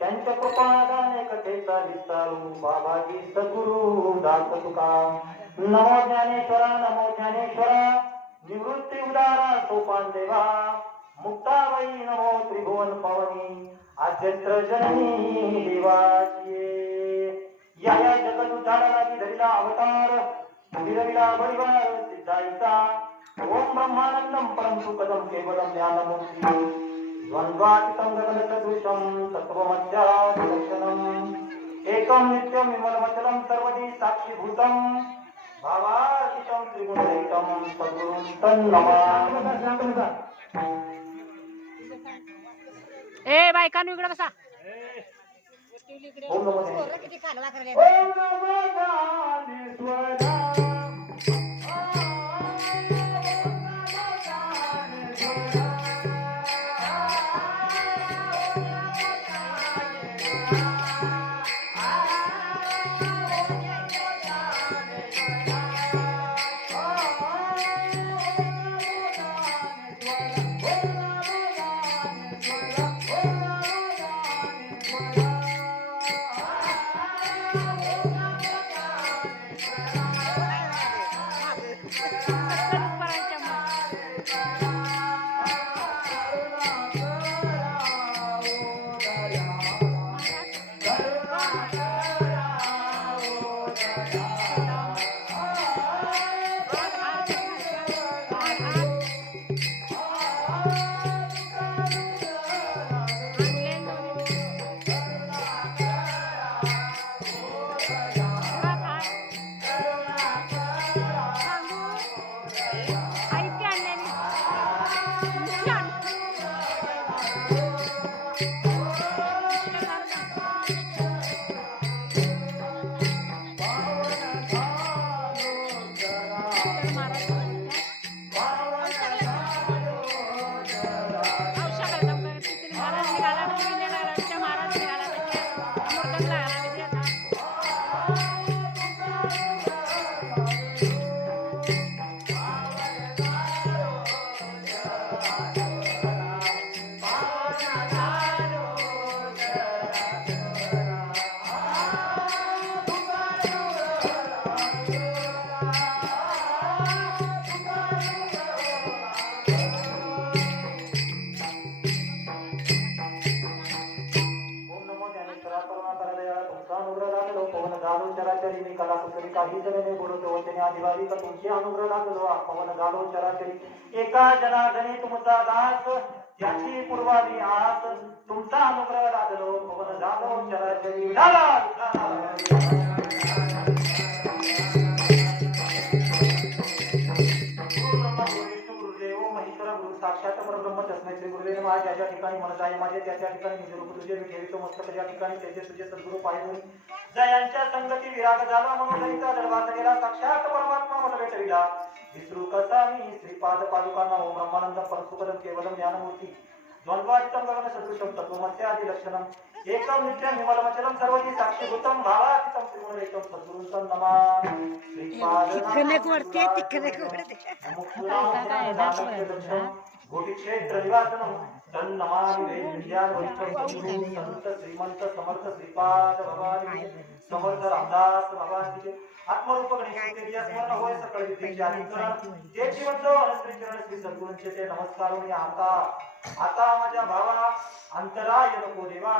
त्यांच्या कृपादाने कथेचा विस्तारू बाबाजी सद्गुरु दास तुका नमो ज्ञानेश्वरा निवृत्ती उदारा सोपान देवा मुक्ताबाई नमो त्रिभुवन पवनी आद्यंत्र जननी देवाची या जगत उद्धाराची धरिला अवतार विरविला परिवार सिद्धाईचा ओम ब्रह्मानंदम परम सुखदम केवलम ज्ञानमूर्ती द्वंद्वातीतं गगनसदृशं तत्त्वमध्यादिलक्षणम् एकं नित्यं विमलमचलं सर्वदी साक्षीभूतं भावार्थितं त्रिगुणरहितं सद्गुरुं तन्नमामि। ए बायकांनो इकडे बसा। ओम नमो चराचरी कला कुसरी काही जगणे बोलतो वचने आदिवासी का तुमचे अनुग्रह लागलो पवन गालो चराचरी एका जनार्दनी तुमचा दास त्याची पूर्वादी आस तुमचा अनुग्रह लागलो पवन गालो चराचरी साक्षात परब्रह्म तस्मै श्री गुरुदेव महाराज ज्या ठिकाणी म्हणत आहे माझे त्या ठिकाणी निज रूप तुझे मी ठेवितो मस्तक ज्या ठिकाणी त्याचे तुझे सद्गुरू पाहिजे जयांच्या संगती विराग झाला म्हणून ललिता दरबार गेला साक्षात परमात्मा मला भेटविला विसरू कसा मी श्रीपाद पादुकांना ओम ब्रह्मानंद परमसुखदम केवलम ज्ञानमूर्ती द्वंद्वातीतं गगन सदृशं तत्त्वमस्यादि लक्षणम् एकं नित्यं विमलमचलं सर्वजी साक्षीभूतं भावातीतं त्रिगुणरहितं सद्गुरुं तं नमामि श्रीपाद तिकनेक वरती तिकनेक वरती गोटी क्षेत्र निवासनं तं नमामि विद्यान वैष्णव संत श्रीमंत समर्थ श्रीपाद भगवान समर्थ रामदास भगवान आत्मरूप गणेश तेरिया स्मरण होय सकळ विद्येचे आदिकरण जे जीवंत श्री चरण श्री सद्गुरूंचे ते नमस्कारून आता माझ्या भावा अंतराय नको देवा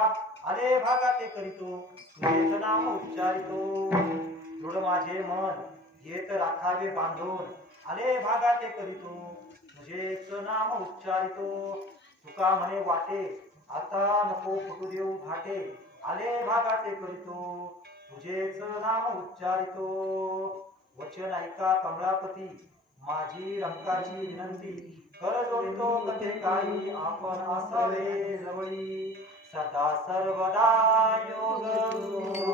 आले भागा ते करीतो तुझेच नाम उच्चारितो दृढ माझे मन येत राखावे बांधून आले भागा ते करीतो तुझेच नाम उच्चारितो तुका म्हणे वाटे आता नको फुटू देऊ भाटे आले भागा ते करीतो तुझेच नाम उच्चारितो वचन ऐका कमलापती माझी रंकाची विनंती कर जोडितो कथे काही आपण असावे जवळी सदा सर्वदा योग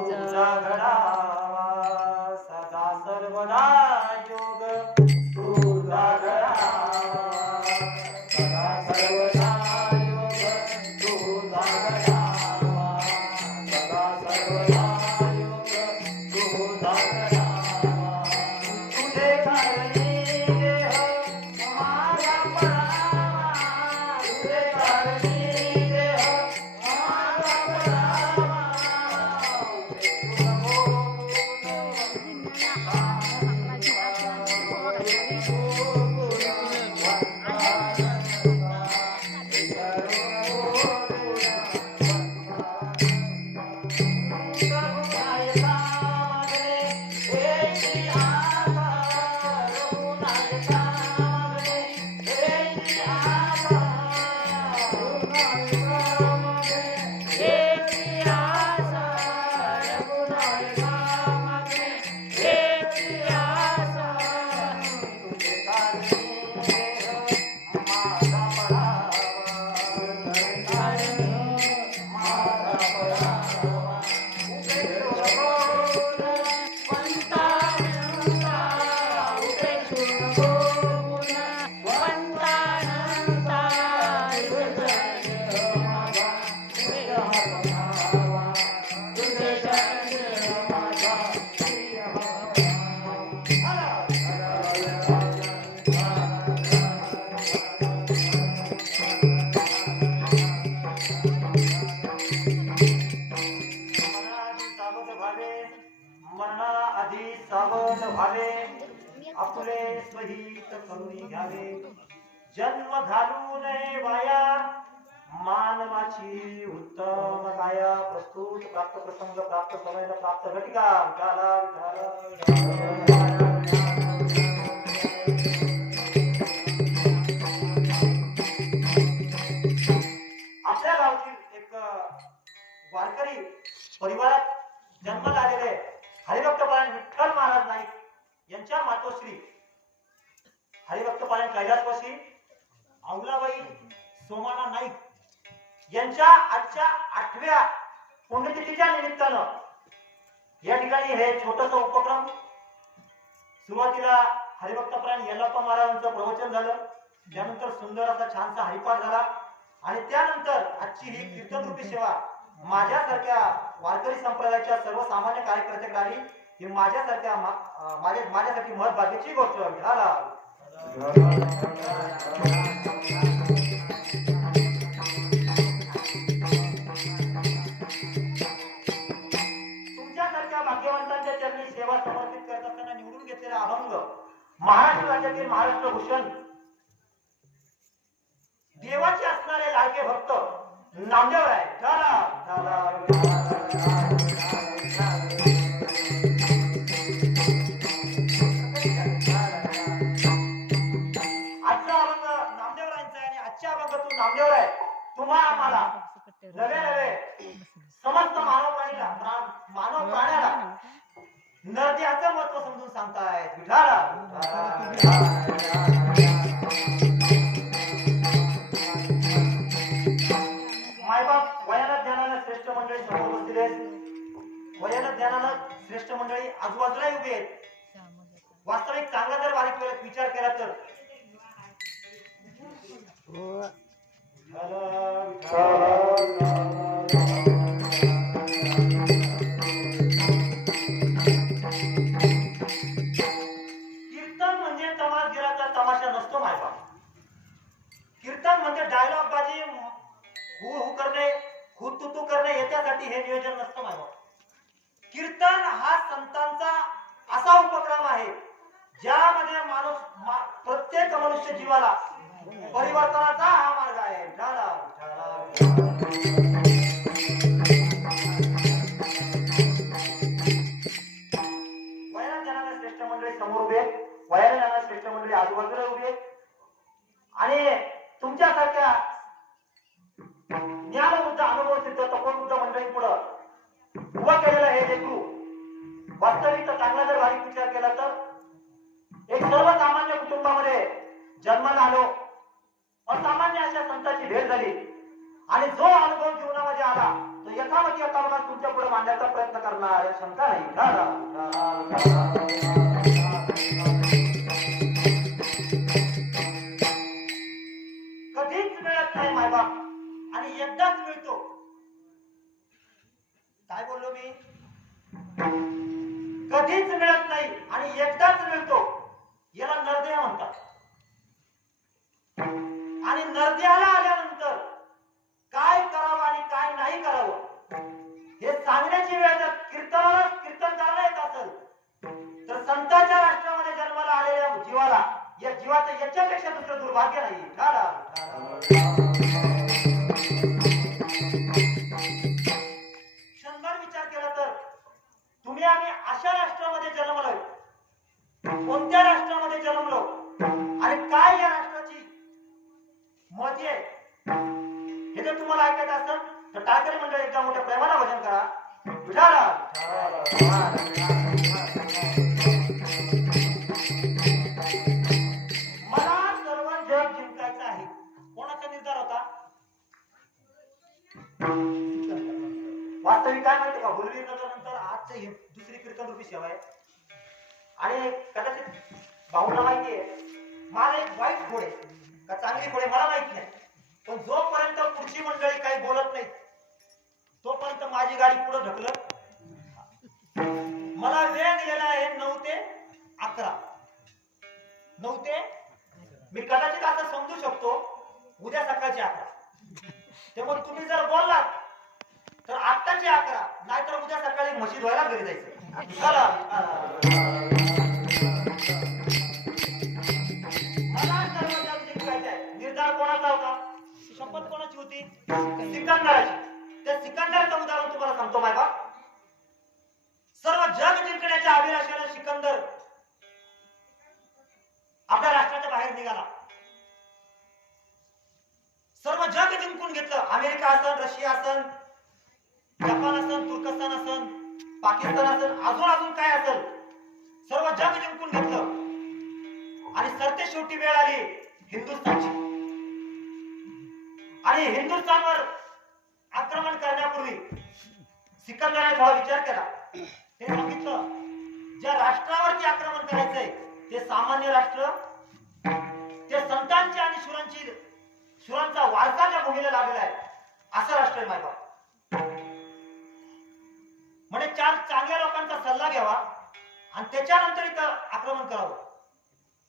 तुझा घडावा मरणा आधी सावध व्हावे आपुले स्वहित करून घ्यावे जन्म घालू नये वाया मानवाची उत्तम काया प्रस्तुत प्राप्त प्रसंग प्राप्त समय प्राप्त घटिका आपल्या गावची एक वारकरी परिवारात जन्माला आलेले हरिभक्तपरायण विठ्ठल महाराज नाईक यांच्या मातोश्री हरिभक्तपरायण कैलासवासी अवलाबाई सोमाना नाईक यांच्या आजच्या 8व्या पुण्यतिथीच्या निमित्तानं या ठिकाणी हे छोटस उपक्रम सुरुवातीला हरिभक्तपरायण यल्लाप्पा महाराजांचं प्रवचन झालं त्यानंतर सुंदर असा छानसा हरिपाठ झाला आणि त्यानंतर आजची ही कीर्तनरूपी सेवा माझ्यासारख्या वारकरी संप्रदायाच्या सर्वसामान्य कार्यकर्त्यांकडे ही माझ्यासाठी महत्त्वाची गोष्ट झाला तुमच्यासारख्या भाग्यवंतांच्या चरणी सेवा समर्पित करत असताना निवडून घेतलेला अभंग महाराष्ट्र राज्यातील महाराष्ट्र भूषण देवाचे असणारे लाडके भक्त नामदेव आहे आजचा अभंग नामदेवरायांचा आहे आणि आजच्या अभंगातून नामदेव आहे तुम्हा आम्हाला नवे समस्त मानव प्राण्याला नद्याचं महत्व समजून सांगतायत मायबाप वयानं ज्ञानानं श्रेष्ठ मंडळी समोर बसलेले आहेत वयानं ज्ञानानं श्रेष्ठ मंडळी आजूबाजूला उभी आहेत वास्तविक चांगला जर बारीक वेळेत विचार केला तर कीर्तन म्हणजे तमाशगिराचा तमाशा नसतो मायबाप कीर्तन म्हणजे डायलॉग बाजी हू हू करणे हुतुतू करणे याच्यासाठी हे नियोजन नसतं मायबाप कीर्तन हा संतांचा असा उपक्रम आहे ज्यामध्ये प्रत्येक मनुष्य जीवाला परिवर्तनाचा हा मार्ग आहे वयाने ज्ञानाने श्रेष्ठ मंडळी समोर उभे वयाने ज्ञानाने श्रेष्ठ मंडळी आजूबाजूला उभे आणि तुमच्यासारख्या ज्ञानवृद्ध अनुभव सिद्ध तपोवृद्ध मंडळी पुढं उभा केलेलं हे लेकरू वास्तविक चांगला जर बारीक विचार केला तर एक सर्वसामान्य कुटुंबामध्ये जन्माला आलो असामान्य अशा संतांची भेट झाली आणि जो अनुभव जीवनामध्ये आला तो यथावती यथावत तुमच्या पुढे मांडण्याचा प्रयत्न करणार या शंका नाही कधीच मिळत नाही मायबाप आणि एकदाच मिळतो काय बोललो मी कधीच मिळत नाही आणि एकदाच मिळतो याला नरदेह म्हणतात आणि नरदेहाला आल्यानंतर काय करावं आणि काय नाही करावं हे सांगण्याची वेळ जर कीर्तन करायला येत असेल तर संतांच्या राष्ट्रामध्ये जन्माला आलेल्या जीवाला या जीवाचं याच्यापेक्षा दुसरं दुर्भाग्य नाही क्षणभर विचार केला तर तुम्ही आम्ही अशा राष्ट्रामध्ये जन्मलोय कोणत्या राष्ट्रामध्ये जन्मलो आणि काय या राष्ट्राची महती आहे हे जर तुम्हाला ऐकायचं असेल तर टाळकरी मंडळ एकदा मोठ्या प्रेमाला भजन करा मला सर्व जग जिंकायचं आहे कोणाचा निर्धार होता वास्तविक काय माहिती का हुलवीर नगर नंतर आजची दुसरी कीर्तनरूपी सेवा आहे आणि कदाचित भाऊला माहिती आहे मला एक वाईट खोड आहे का चांगली खोड आहे मला माहित नाही पण जोपर्यंत पुढची मंडळी काही बोलत नाही तोपर्यंत माझी गाडी पुढे ढकलत मला वेळ दिलेला आहे 9 ते 11 9 ते मी कदाचित असं समजू शकतो उद्या सकाळचे 11 त्यामुळे तुम्ही जर बोललात तर आत्ताचे 11 नाहीतर उद्या सकाळी म्हशी धुवायला घरी जायचं चला. मला सर्व जग जिंकायचं आहे. निर्धार कोणाचा होता? शपथ कोणाची होती? सिकंदराची. त्या सिकंदरचं उदाहरण तुम्हाला सांगतो माय बाप. सर्व जग जिंकण्याच्या अभिलाषाने सिकंदर आपल्या राष्ट्राच्या बाहेर निघाला. सर्व जग जिंकून घेतलं. अमेरिका असन, रशिया असन, जपान असन, तुर्कस्तान असन, पाकिस्तान असन, अजून काय असेल, सर्व जग जिंकून घेतलं. आणि सरते शेवटी वेळ आली हिंदुस्थानची. आणि हिंदुस्थानवर आक्रमण करण्यापूर्वी सिकंदराने थोडा विचार केला. ते सांगितलं, ज्या राष्ट्रावरती आक्रमण करायचंय ते सामान्य राष्ट्र, ते संतांची आणि शुरांचा वारसा ज्या भूमीला लाभलेला आहे असं राष्ट्र आहे माय बाप. म्हणजे चार चांगल्या लोकांचा सल्ला घ्यावा आणि त्याच्यानंतर इथं आक्रमण करावं.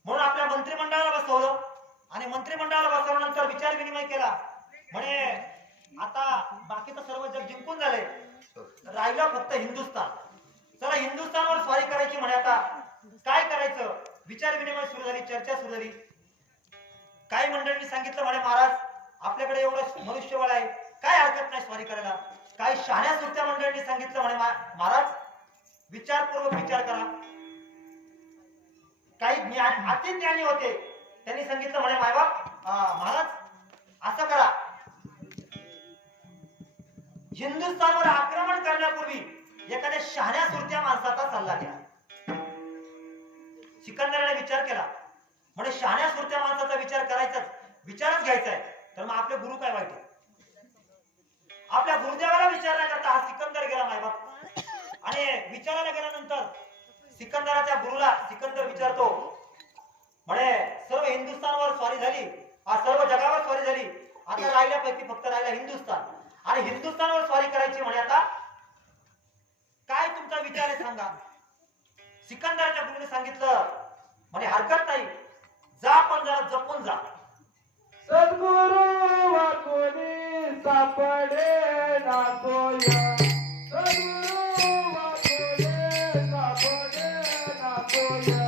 म्हणून आपल्या मंत्रिमंडळाला बसवलं आणि मंत्रिमंडळाला बसवल्यानंतर विचार विनिमय केला. म्हणे आता बाकीचं सर्व जग जिंकून झालंय, राहिलं फक्त हिंदुस्थान. चला हिंदुस्थानवर स्वारी करायची. म्हणे आता काय करायचं? विचार विनिमय सुरू झाली, चर्चा सुरू झाली. काही मंडळींनी सांगितलं, म्हणे महाराज आपल्याकडे एवढं मनुष्यबळ आहे, काय हरकत नाही स्वारी करायला. काही शहाण्या सुरत्या मंडळींनी सांगितलं, म्हणे महाराज विचारपूर्वक विचार करा. काही अति ज्ञानी होते, त्यांनी सांगितलं, म्हणे मायबाप महाराज असं करा, हिंदुस्थानवर आक्रमण करण्यापूर्वी एखाद्या शहाण्या सुरत्या माणसाचा सल्ला घ्या. सिकंदराने विचार केला. म्हणजे शहाण्या सुरत्या माणसाचा विचारच घ्यायचा आहे. तर मग आपले गुरु काय वाईट? आपल्या गुरुदेवाला विचार नाही करता हा सिकंदर गेला मायबाप. आणि विचारायला गेल्यानंतर सिकंदराच्या गुरुला सिकंदर विचारतो, म्हणे सर्व हिंदुस्थानवर स्वारी झाली, सर्व जगावर स्वारी झाली, आता राहिल्यापैकी फक्त राहिला हिंदुस्थान. आणि हिंदुस्थानवर स्वारी करायची. म्हणे आता काय तुमचा विचार आहे सांगा. सिकंदराच्या गुरुने सांगितलं, म्हणे हरकत नाही, जा पण जरा जपून जा. सद्गुरु वाकोनी सापडे ना सोया, सद्गुरु वाकोनी सापडे ना सोया.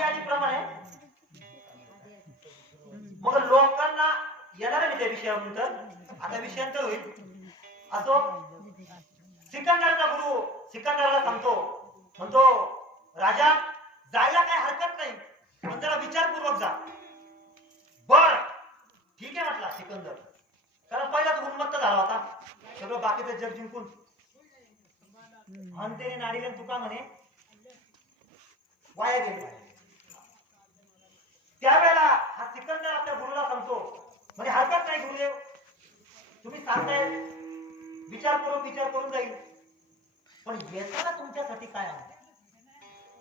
आधी प्रमाणे मग लोकांना येणार आहे त्या विषयानंतर. आता विषयांतर होईल. असो, सिकंदरचा गुरु सिकंदरला सांगतो, म्हणतो राजा जायला काय हरकत नाही, पण जरा विचारपूर्वक जा. बर ठीक आहे म्हटला सिकंदर. कारण पहिलाच उन्मत्त झाला होता सगळं बाकीचं जग जिंकून. अंतेने नाडीला तुका म्हणे वाया गेले. त्यावेळेला हा सिकंदर आपल्या गुरुला सांगतो, म्हणजे हरकत नाही गुरुदेव, तुम्ही सांगताय विचारपूर्वक विचार करून जाईल, पण येताना तुमच्यासाठी काय आहे?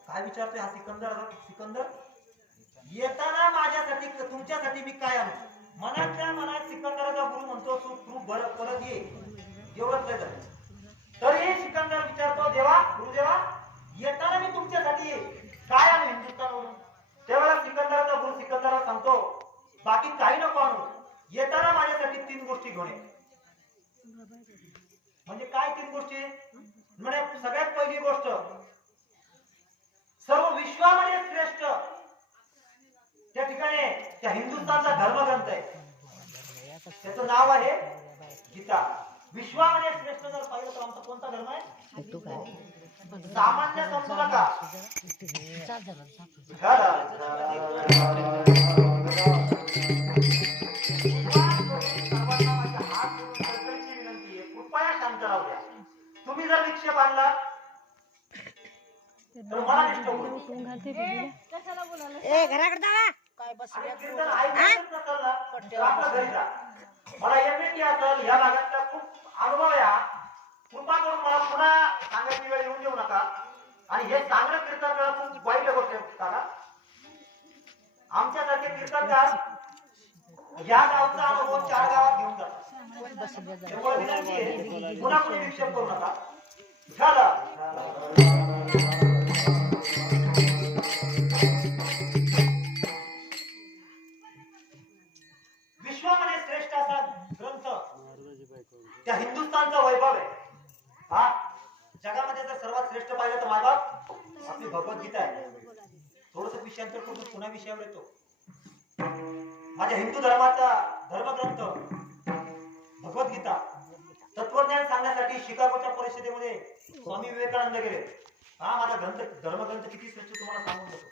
काय विचारतोय हा सिकंदर? येताना माझ्यासाठी तुमच्यासाठी मी काय आणू? मनातल्या मनात सिकंदराचा गुरु म्हणतो तू परत ये, एवढंच झालं. तरी सिकंदर विचारतो, गुरुदेवा येताना मी तुमच्यासाठी काय आणू हिंदुस्थानवरून? तेव्हा सिकंदराचा गुरु सिकंदराला सांगतो, बाकी काही नको आणू, येताना माझ्यासाठी 3 गोष्टी घेऊन ये. म्हणजे काय 3 गोष्टी? म्हणजे सगळ्यात पहिली गोष्ट, सर्व विश्वामध्ये श्रेष्ठ त्या ठिकाणी त्या हिंदुस्थानचा धर्मग्रंथ आहे, त्याचं नाव आहे गीता. विश्वामध्ये श्रेष्ठ जर पाहिलं तर आमचा कोणता धर्म आहे? सामान्य समजू नका. कृपया शांत राहू द्या. तुम्ही जर विक्षेप आणला तर मला डिस्टर्ब होईल. ए घराकडे जा. आणि कीर्तन ऐकायचंच नसेल ना तर आपल्या घरी जा. मला एमएटी असेल या भागातला खूप अनुभव आहे हा. कृपा करून मला पुन्हा सांगायची वेळ येऊन देऊ नका. आणि हे चांगलं कीर्तन करणं खूप वाईट गोष्ट आहे काका. आमच्यासारखे कीर्तनकार या गावचा अनुभव 4 गावात घेऊन जातात. त्यामुळे विनंती आहे, पुन्हा कोणी विक्षेप करू नका. विश्वामध्ये श्रेष्ठ असा ग्रंथ त्या हिंदुस्थानचा वैभव आहे. हा जगामध्ये जर सर्वात श्रेष्ठ पाहिलं तर मायबाप आपली भगवद्गीता आहे. थोडस विषयांतर करून पुन्हा विषयावर येतो. माझ्या हिंदू धर्माचा धर्मग्रंथ भगवद्गीता तत्वज्ञान सांगण्यासाठी शिकागोच्या परिषदेमध्ये स्वामी विवेकानंद गेले. हा माझा धर्मग्रंथ किती श्रेष्ठ तुम्हाला सांगून देतो.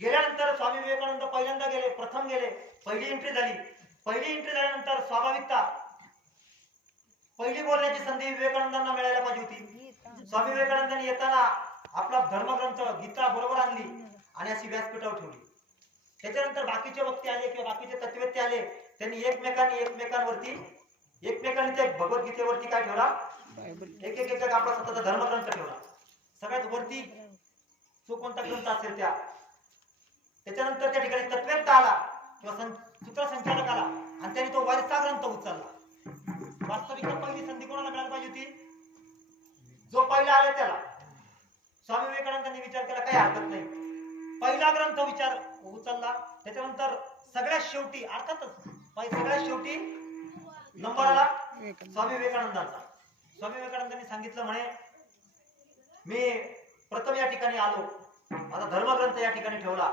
गेल्यानंतर स्वामी विवेकानंद पहिल्यांदा गेले, प्रथम गेले. पहिली एंट्री झाली. पहिली एंट्री झाल्यानंतर स्वाभाविकता पहिली बोलण्याची संधी विवेकानंदांना मिळायला पाहिजे होती. स्वामी विवेकानंदांनी येताना आपला धर्मग्रंथ गीता बरोबर आणली आणि अशी व्यासपीठावर ठेवली. त्याच्यानंतर बाकीचे वक्ते आले किंवा बाकीचे तत्ववेत्ते आले. त्यांनी एकमेकांनी त्या भगवद्गीतेवरती काय ठेवला? एक आपला स्वतःचा धर्मग्रंथ ठेवला. सगळ्यात वरती जो कोणता ग्रंथ असेल त्याच्यानंतर त्या ठिकाणी तत्ववेत्ता आला किंवा सूत्रसंचालक आला आणि त्यांनी तो वरचा ग्रंथ उचलला. वास्तविकता पहिली संधी कोणाला मिळायला पाहिजे होती? जो पहिला आला त्याला. स्वामी विवेकानंदांनी विचार केला काही हरकत नाही. पहिला ग्रंथ उचलला. त्याच्यानंतर सगळ्यात शेवटी अर्थातच सगळ्यात शेवटी नंबर आला स्वामी विवेकानंदांचा. स्वामी विवेकानंदांनी सांगितलं म्हणे मी प्रथम या ठिकाणी आलो, माझा धर्मग्रंथ या ठिकाणी ठेवला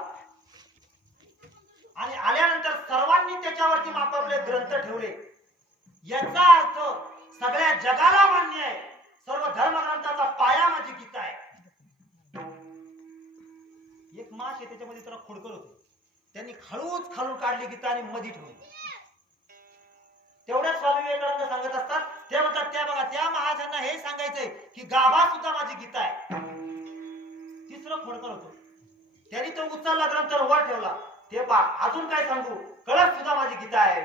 आणि आल्यानंतर सर्वांनी त्याच्यावरती मापापले ग्रंथ ठेवले. याचा अर्थ सगळ्या जगाला मान्य आहे सर्व धर्मग्रंथाचा पाया माझी गीता आहे. एक माश आहे त्याच्यामध्ये जरा खोडकर होते. त्यांनी खळूच खालून काढली गीता आणि मध्ये ठेवली. तेवढ्याच स्वामी विवेकानंद सांगत असतात, ते म्हणतात त्या बघा त्या महाराजांना हे सांगायचंय की गाभा सुद्धा माझी गीता आहे. तिसरं खोडकर होतो. त्यांनी तो उचलला ग्रंथ वर ठेवला. ते पा अजून काय सांगू, कळत सुद्धा माझी गीता आहे.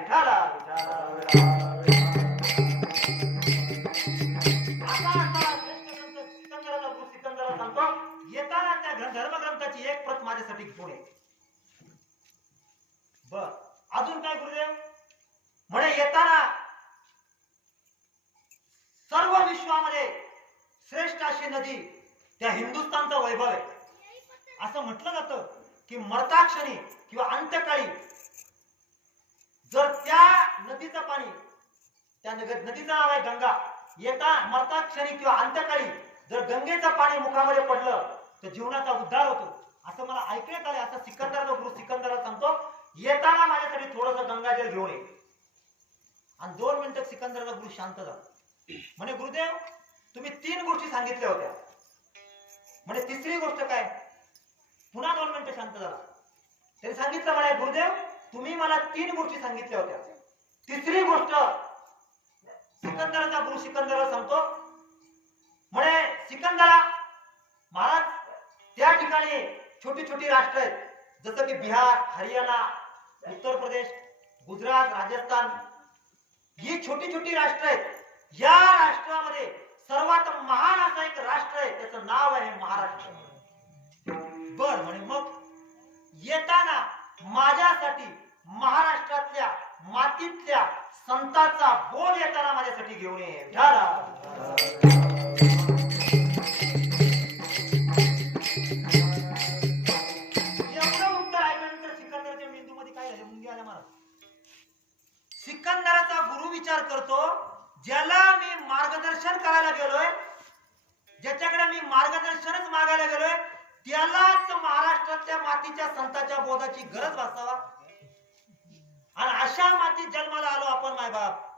सिकंदराला सांगतो येताना त्या धर्मग्रंथाची एक प्रत माझ्यासाठी घेऊन ये. बर अजून काय गुरुदेव म्हणे येताना सर्व विश्वामध्ये श्रेष्ठ अशी नदी त्या हिंदुस्थानचा वैभव आहे. असं म्हटलं जातं की मरताक्षणी किंवा अंत्यकाळी जर त्या नदीचं पाणी, त्या नदीचं नाव आहे गंगा, येता मरताक्षणी किंवा अंत्यकाळी जर गंगेचं पाणी मुखामध्ये पडलं तर जीवनाचा उद्धार होतो असं मला ऐकण्यात आले. असं सिकंदराचा गुरु सिकंदराला सांगतो येताना माझ्यासाठी थोडंसं गंगाजल घेऊन ये. आणि 2 मिनिटं सिकंदराचा गुरु शांत झाला. म्हणे गुरुदेव तुम्ही 3 गोष्टी सांगितल्या होत्या. म्हणजे तिसरी गोष्ट काय? पुन्हा 2 मिनिटं शांत झाला. त्यांनी सांगितलं म्हणे गुरुदेव तुम्ही मला 3 गोष्टी सांगितल्या होत्या. तिसरी गोष्ट सिकंदराचा गुरु सिकंदराला सांगतो म्हणे सिकंदरा महाराज त्या ठिकाणी छोटी छोटी राष्ट्र आहेत जसं की बिहार, हरियाणा, उत्तर प्रदेश, गुजरात, राजस्थान, ही छोटी छोटी राष्ट्र आहेत. या राष्ट्रामध्ये सर्वात महान असं एक राष्ट्र आहे त्याचं नाव आहे महाराष्ट्र. बर म्हणे मग येताना माझ्यासाठी महाराष्ट्रातल्या मातीतल्या संतांचा बोध येताना माझ्यासाठी घेऊन ये. सिकंदराचा गुरु विचार करतो ज्याला मी मार्गदर्शन करायला गेलोय, ज्याच्याकडे मी मार्गदर्शनच मागायला गेलोय, त्यालाच महाराष्ट्रातल्या मातीच्या संतांच्या बोधाची गरज भासावा. आणि अशा मातीत जन्माला आलो आपण मायबाप.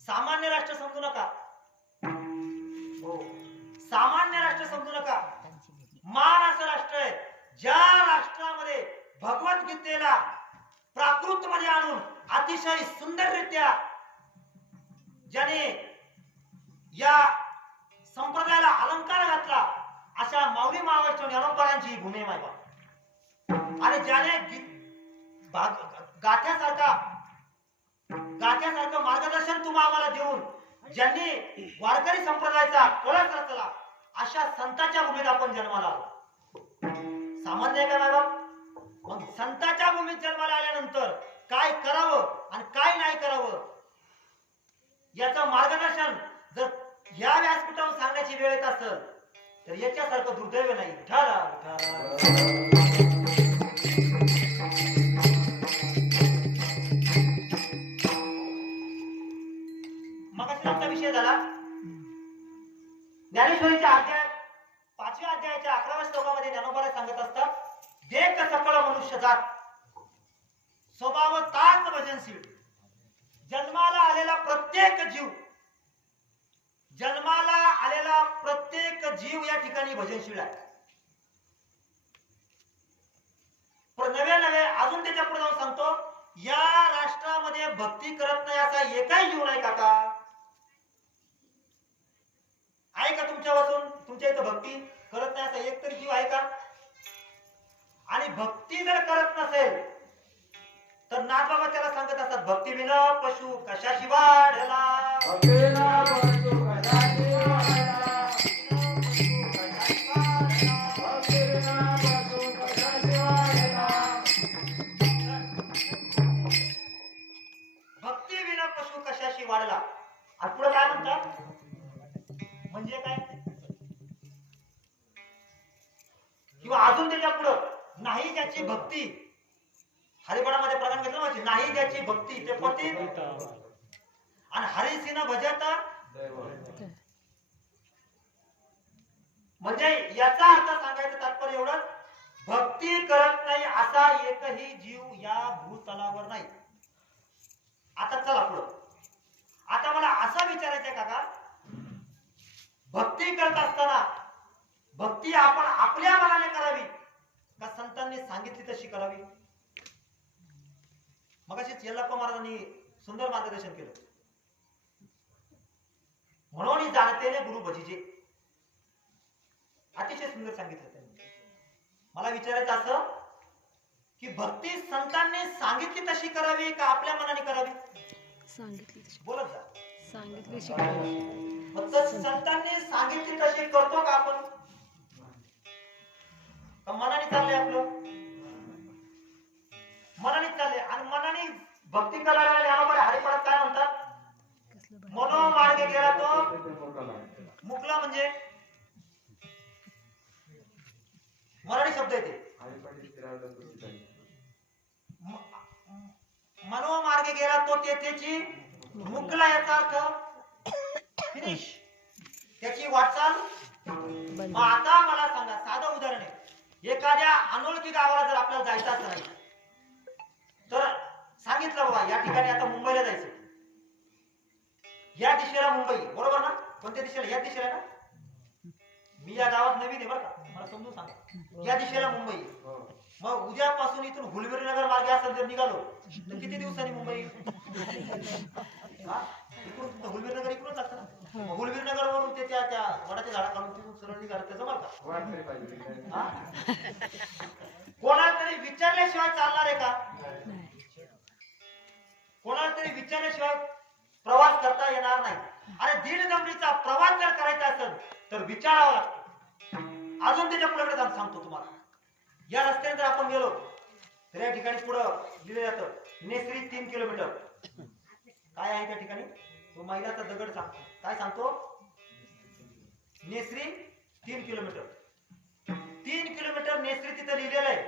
सामान्य राष्ट्र समजू नका, हो सामान्य राष्ट्र समजू नका. मान असं राष्ट्र आहे ज्या राष्ट्रामध्ये भगवद्गीतेला प्राकृत मध्ये आणून अतिशय सुंदररित्या ज्याने या संप्रदायाला अलंकार घातला, अशा माऊली महाराष्ट्र ज्ञानोबारांची भूमी मायबा. आणि ज्याने गाठ्यासारखं मार्गदर्शन तुम्हा आम्हाला देऊन ज्यांनी वारकरी संप्रदायाचा कळस रचला, अशा संतांच्या भूमीत आपण जन्माला आलो. सामान्य आहे का मायबाप? मग संतांच्या भूमीत जन्माला आल्यानंतर काय करावं आणि काय नाही करावं याचं मार्गदर्शन जर या व्यासपीठावर सांगण्याची वेळ येत असेल तर याच्यासारखं दुर्दैव नाही. मगाशी आमचा विषय झाला ज्ञानेश्वरीच्या अध्याय 5व्या अध्यायाच्या 11व्या श्लोकामध्ये ज्ञानोबा सांगत असतात, देख सकळ मनुष्य जात स्वभाव ताच भजनशील. जन्माला आलेला प्रत्येक जीव या ठिकाणी भजनशील आहे. पण नवे अजून त्याच्या पुढे जाऊन सांगतो, या राष्ट्रामध्ये भक्ती करत नाही असा एकही जीव नाही काका. आहे का तुमच्या वाचून तुमच्या इथं भक्ती करत नाही असा एक तरी जीव आहे का? आणि भक्ती जर करत नसेल तर नाथबाबा त्याला सांगत असतात, भक्ती विना पशु कशाशी वाढला. भक्ती विना पशु कशाशी वाढला. आणि पुढे काय म्हणतात, म्हणजे काय? किंवा अजून त्याच्या पुढं, नाही ज्याची भक्ती हरिपणामध्ये प्रकट घेतलं म्हणजे नाही ज्याची भक्ती ते पती आणि हरिसिन भजत. म्हणजे याचा अर्थ सांगायचं तात्पर्य एवढंच, भक्ती करत नाही असा एकही जीव या भूतलावर नाही. आता चला पुढं. आता मला असं विचारायचंय काका, भक्ती करत असताना भक्ती आपण आपल्या मनाने करावी का संतांनी सांगितली तशी करावी? मगाशीच यल्लप्पा महाराजांनी सुंदर मार्गदर्शन केलं. म्हणून जाणतेने गुरु भजीचे, अतिशय सुंदर सांगितलं त्यांनी. मला विचारायचं असं की भक्ती संतांनी सांगितली तशी करावी का आपल्या मनाने करावी? सांगितली बोलत जा. सांगितली फक्त संतांनी सांगितली तशी करतो का आपण? का मनाने चाललंय आपलं? मनाने चालले. आणि मनाने भक्ती करायला ज्ञानोबा हरिपणात काय म्हणतात, मनोमार्गे गेला तो मुकला. म्हणजे मराठी शब्द येते मनोमार्गे गेला तो तेथेची मुकला. याचा अर्थ फिनिश, त्याची वाटचाल. आता मला सांगा, साधं उदाहरण आहे, एखाद्या अनोळखी गावाला जर आपल्याला जायचं असेल तर सांगितलं बाबा या ठिकाणी आता मुंबईला जायचं, या दिशेला मुंबई, बरोबर ना? कोणत्या दिशेला? या दिशेला ना. मी या गावात नवीन आहे बरं का, मला समजून सांगा. या दिशेला मुंबई. मग उद्यापासून इथून हुलबेरी नगर मार्गे असं जर निघालो तर किती दिवसांनी मुंबई? इकडून हुलबेरी नगर इकडून लागतं ना. हुलबेरी नगर वरून ते त्या वडाच्या झाडा काढून तिथून सरळ निघालं तर जमल का? कोणाला तरी विचारल्याशिवाय चालणार आहे का? कोणाला तरी विचारल्याशिवाय प्रवास करता येणार नाही. आणि दीड दमडीचा प्रवास जर करायचा असेल तर विचारावा लागतो. अजून त्याच्या पुढे सांगतो तुम्हाला. या रस्त्याने जर आपण गेलो तर या ठिकाणी पुढं लिहिलं जातं नेसरी 3 किलोमीटर. काय आहे त्या ठिकाणी? तो महिलाचा दगड सांगतो. काय सांगतो? Necessary 3 kilometre. 3 किलोमीटर नेसरी तिथं लिहिलेलं आहे.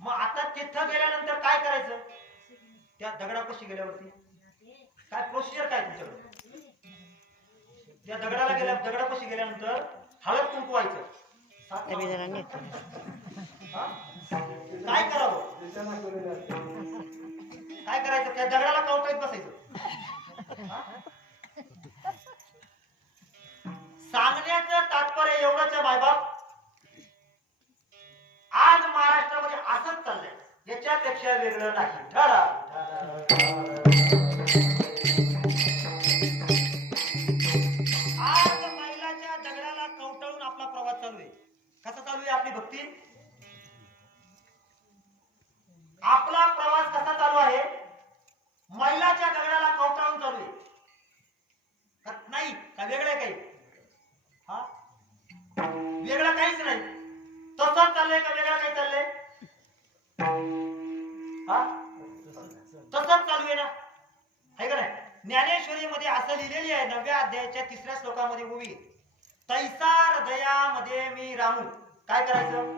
मग आता तिथं गेल्यानंतर काय करायचं? त्या दगडापाशी गेल्यावरती काय प्रोसिजर काय तुमच्याकडे? या दगडापाशी गेल्यानंतर हळद कुंकू व्हायचं. हा? काय करावं? काय करायचं? त्या दगडाला कवटाळीत बसायचं. हा? सांगण्याचं तात्पर्य एवढंच आहे मायबाप, आज महाराष्ट्रामध्ये असंच चाललंय, याच्यापेक्षा वेगळं नाही. ठरा आज मैलाच्या दगडाला कवटाळून आपला प्रवास चालू आहे. कसा चालू आहे आपली भक्ती? आपला प्रवास कसा चालू आहे? मैलाच्या दगडाला कवटाळून चालू आहे. नाही का वेगळं आहे काही? हा, वेगळं काहीच नाही. तसंच चाललंय का वेगळं काही चाललंय? हा, तसंच चालू आहे ना, आहे का नाही? ज्ञानेश्वरी मध्ये असं लिहिलेली आहे, 9व्या अध्यायाच्या 3ऱ्या श्लोकामध्ये उभी, तैसा हृदयामध्ये मी रामू. काय करायचं?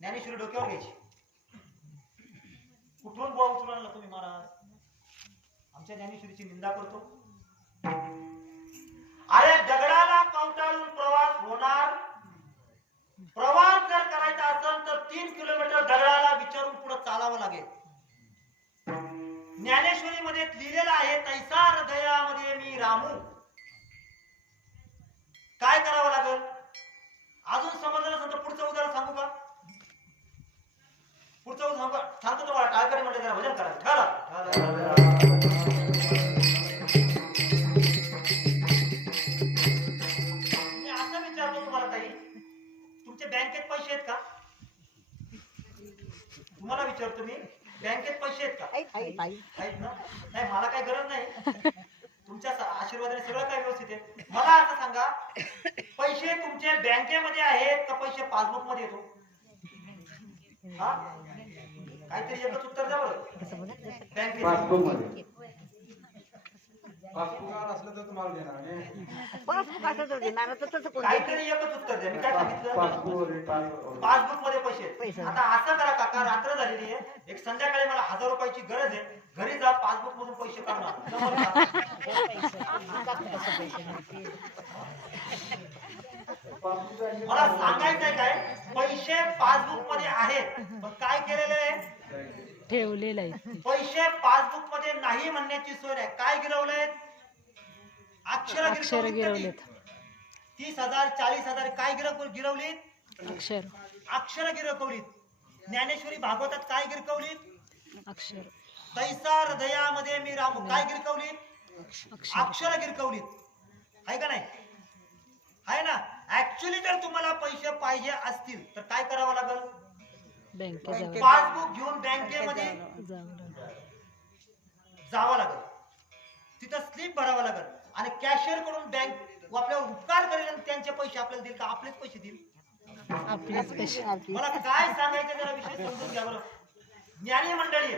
ज्ञानेश्वरी डोक्यावर घ्यायची. कुठून बुवा उचलून आणला तुम्ही महाराज? आमच्या ज्ञानेश्वरीची निंदा करतो? अरे दगडाला कवटाळून प्रवास होणार. प्रवास जर करायचा असेल तर 3 किलोमीटर दगडाला विचारून पुढे चालावं लागेल. ज्ञानेश्वरी मध्ये लिहिलेलं आहे, तैसा हृदयामध्ये मी रामू. काय करावं लागेल? अजून समजलं नसेल तर पुढचं उदाहरण सांगू का? पुढचं उदाहरण सांगतो तुम्हाला. टाळकरी म्हणजे जरा भजन करायचं. मी असं विचारतो तुम्हाला, ताई तुमचे बँकेत पैसे आहेत का? तुम्हाला विचारतो मी, बँकेत पैसे आहेत का? आहेत ना? नाही, मला काही गरज नाही. तुमच्या आशीर्वादाने सगळं काही व्यवस्थित आहे. मला असं सांगा, पैसे तुमचे बँकेमध्ये आहेत का पैसे पासबुक मध्ये येतो? हा, काहीतरी एकच उत्तर द्या बरं. बँकेत पासबुक मध्ये. पासबुक असलं तर तुम्हाला देणार नाही. काहीतरी एकच उत्तर द्या. मी काय सांगितलं? पासबुक मध्ये पैसे. आता असं करा काका, रात्र झालेली आहे, एक संध्याकाळी मला 1000 रुपयाची गरज आहे, घरी जा, पासबुक मधून पैसे काढणार. मला सांगायचंय काय, पैसे पासबुक मध्ये आहेत, पण काय केलेलं आहे? ठेवलेलं आहे. पैसे पासबुक मध्ये नाही म्हणण्याची सोय नाही. काय गिरवलंय? अक्षर गिरवलेत. 30,000 40,000 काय गिरवलीत? अक्षर गिरवलीत. ज्ञानेश्वरी भागवतात काय गिरकवलीत? अक्षर. तैसा हृदयामध्ये मी रामू. काय गिरकवलीत? अक्षर गिरकवलीत. आहे का नाही? आहे ना? ऍक्च्युली जर तुम्हाला पैसे पाहिजे असतील तर काय करावं लागेल? बँकेत पासबुक घेऊन बँकेमध्ये जावं लागेल. तिथं स्लिप भरावं लागेल आणि कॅशियर कडून बँक आपल्यावर उपकार करेल आणि त्यांचे पैसे आपल्याला देईल का आपलेच पैसे देईल? आपलेच पैसे. मला काय सांगायचं जरा विषय समजून घ्या बरं. ज्ञानी मंडळी,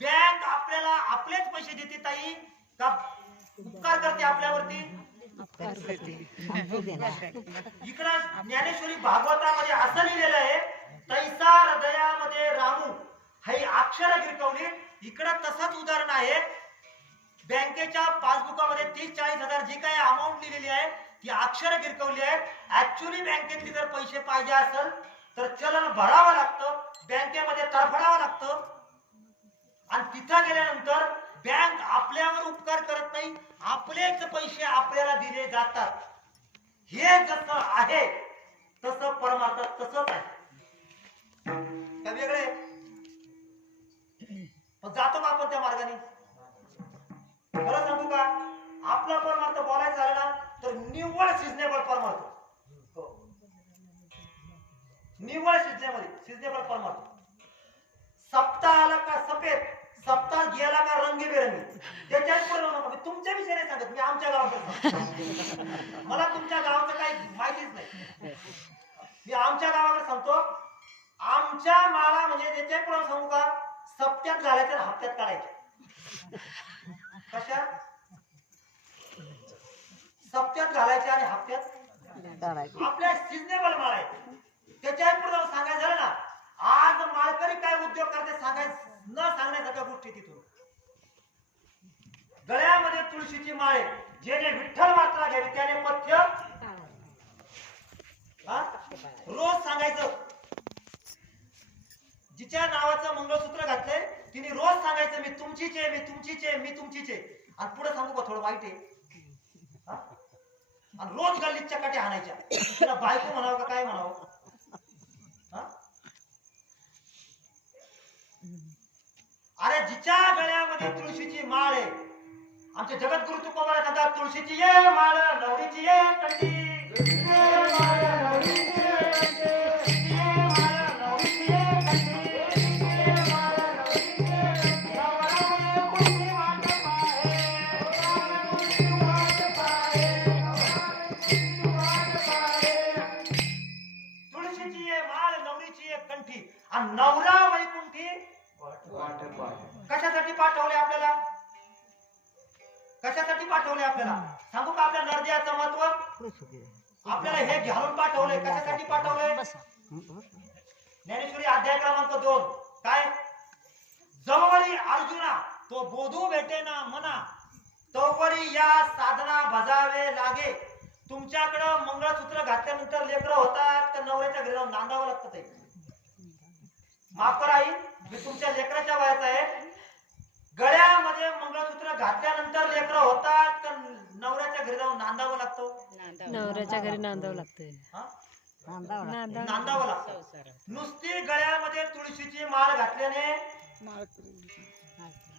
बँक आपल्याला आपलेच पैसे देते ताई का उपकार करते आपल्यावरती? इकडं ज्ञानेश्वरी भागवतामध्ये असं लिहिलेलं आहे, तैसा हृदयामध्ये रामू. हे अक्षर गिरकवली. इकडं तसंच उदाहरण आहे. बँकेच्या पासबुकामध्ये 30-40,000 जी काही अमाऊंट लिहिलेली आहे ती अक्षर गिरकवली आहे. ऍक्च्युली बँकेतली जर पैसे पाहिजे असेल तर चलन भरावं लागतं, बँकेमध्ये तडफडावं लागतं आणि तिथं गेल्यानंतर बँक आपल्यावर उपकार करत नाही, आपलेच पैसे आपल्याला दिले जातात. हे जसं आहे तसं परमार्थात तसंच आहे. का वेगळे? जातो का आपण त्या मार्गाने? खरं सांगू का, आपला परमार्थ बोलायचं झालं ना तर निव्वळ सिजनेबल परमार्थ. निव्वळ सिजनेबल परमार्थ. सप्ताह आला का सफेद, सप्ताह गेला का रंगीबेरंगी. त्याच्यात पण नका. मी तुमच्या विषयी सांगत, मी आमच्या गावाकडे. मला तुमच्या गावाचं काही माहितीच नाही. मी आमच्या गावाकडे सांगतो. आमच्या माळा म्हणजे त्याच्या पुढे सांगू का, सप्त्यात घालायच्या हप्त्यात काढायच्या. कशा? सप्त्यात घालायच्या आणि हप्त्यात आपल्या सिजनेबल माळ आहे. त्याच्या पुढे सांगायचं झालं ना, आज माळकरी काय उद्योग करते सांगायचं न सांगण्यासारख्या गोष्टी तिथून. गळ्यामध्ये तुळशीची माळ आहे. जेने विठ्ठल मात्रा घ्यावी त्याने पथ्य रोज सांगायचं. जिच्या नावाचं मंगळसूत्र घातलंय तिने रोज सांगायचं मी तुमचीच आहे, मी तुमचीच आहे, मी तुमचीच आहे. आणि पुढे सांगू का थोडं वाईट आहे. आणि रोज गल्लीच्या काठी आणायच्या. तिला बायको म्हणावं का काय म्हणावं. अरे जिच्या गळ्यामध्ये तुळशीची माळ आहे. आमचे जगद्गुरु तुकोबाला सांगतात तुळशीची ये माळ नवरीची ये कंठी. आणि नवरा वैकुंठी कशासाठी पाठवले आपल्याला. कशासाठी पाठवले आपल्याला सांगू का. आपल्या नरदेहाचं महत्व आपल्याला हे घालून पाठवले. कशासाठी पाठवले. ज्ञानेश्वरी अध्याय क्रमांक 2 काय. जवळी अर्जुना तो बोधू भेटे ना मना तोवरी या साधना भजावे लागे. तुमच्याकडं मंगळसूत्र घातल्यानंतर लेकरं होतात तर नवऱ्याच्या घरी जाऊन नांदावं लागतं. ते माफ करा आई मी तुमच्या लेकराच्या वयाचा आहे. गळ्यामध्ये मंगळसूत्र घातल्यानंतर लेकरं होतात तर नवऱ्याच्या घरी जाऊन नांदावं लागतं. नवऱ्याच्या घरी नांदावं लागतंय. नांदावं लागतं. नुसती गळ्यामध्ये तुळशीची माळ घातल्याने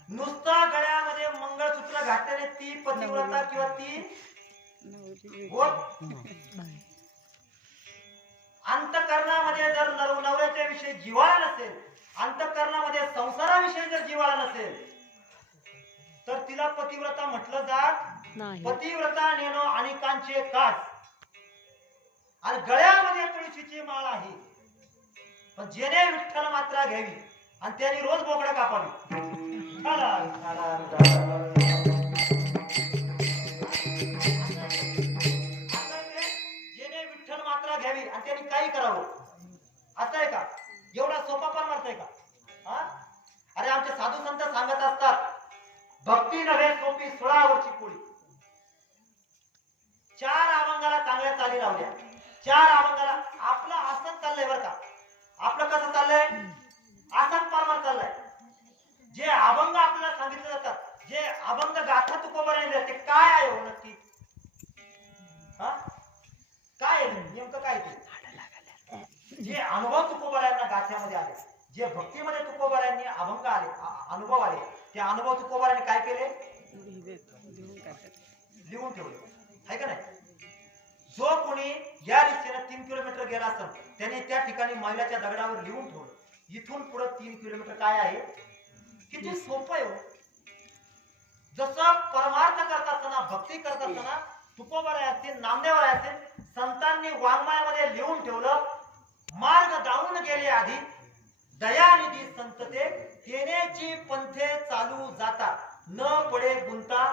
नुसतं गळ्यामध्ये मंगळसूत्र घातल्याने ती पतिव्रता किंवा ती अंतःकरणामध्ये जर नवऱ्याच्या विषयी जिव्हाळा नसेल, अंतःकरणामध्ये संसाराविषयी जर जिव्हाळा नसेल तर तिला पतिव्रता म्हटलं जात नाही. पतिव्रता नेणं अनेकांचे काज. आणि गळ्यामध्ये तुळशीची माळ आहे. पण जेने विठ्ठल मात्रा घ्यावी आणि त्याने रोज बोकडं कापावी. जेने विठ्ठल मात्रा घ्यावी आणि त्यांनी काही करावं असं आहे का. एवढा सोपा परमार्थ आहे का. अरे आमचे साधू संत सांगत असतात भक्ती नव्हे सोपी 16 वर्षी पोळी. 4 अभंगाला चांगल्या चाली लावल्या. 4 अभंगाला आपलं असंच चाललंय बरं का. आपलं कसं चाललंय असंच परमार्थ चाललंय. जे अभंग आपल्याला सांगितले जातात, जे अभंग गाथा तुकोबा राहिले ते काय आहे हो नक्की. काय नेमकं काय ते जे अनुभव तुकोबारायांना गाथ्यामध्ये आले, जे भक्तीमध्ये तुकोबारायांनी अभंग आले अनुभव आले, ते अनुभव तुकोबारायांनी काय केले लिहून ठेवले आहे का नाही. जो कोणी या दिशेने 3 किलोमीटर गेला असेल त्याने त्या ठिकाणी मैलाच्या दगडावर लिहून ठेवलं इथून पुढे 3 किलोमीटर काय आहे. किती सोपं आहे. जसं परमार्थ करत असताना भक्ती करत असताना तुकोबाराय असतील नामदेवराय असतील संतांनी वाङ्मयामध्ये लिहून ठेवलं. मार्ग दावून गेले आधी दयानिधी संतते तेनेची पंथे चालू जाता न पडे गुंता.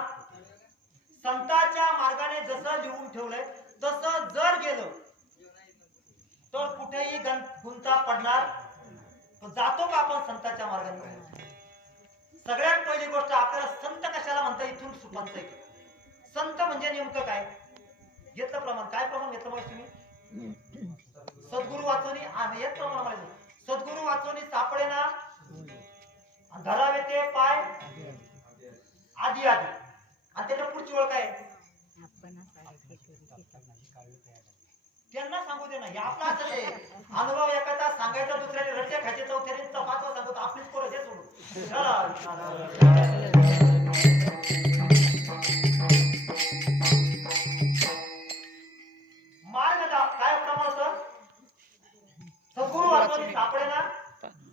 संतांच्या मार्गाने जसं लिहून ठेवलंय तसं जर गेलं तर कुठेही गुंता पडणार. जातो का आपण संतांच्या मार्गाने. सगळ्यात पहिली गोष्ट आपल्याला संत कशाला म्हणता इथून सुपांचं. संत म्हणजे नेमकं काय घेतलं प्रमाण. काय प्रमाण घेतलं माहिती तुम्ही. सद्गुरु वाचोनी हेच प्रमाण माहिती. सद्गुरु वाचोनी सापडे ना धरावे ते पाय आधी आधी. आणि त्याच्या पुढची ओळख काय त्यांना सांगू दे ना. हे आपला असं आहे अनुभव एखादा सांगायचा दुसऱ्याने रट्टे खायचे चौथ्याने 5वा सांगतो आपलीच पोरं हे सोडून. मार्ग काय प्रमाण सद्गुरु वाचून सापडे ना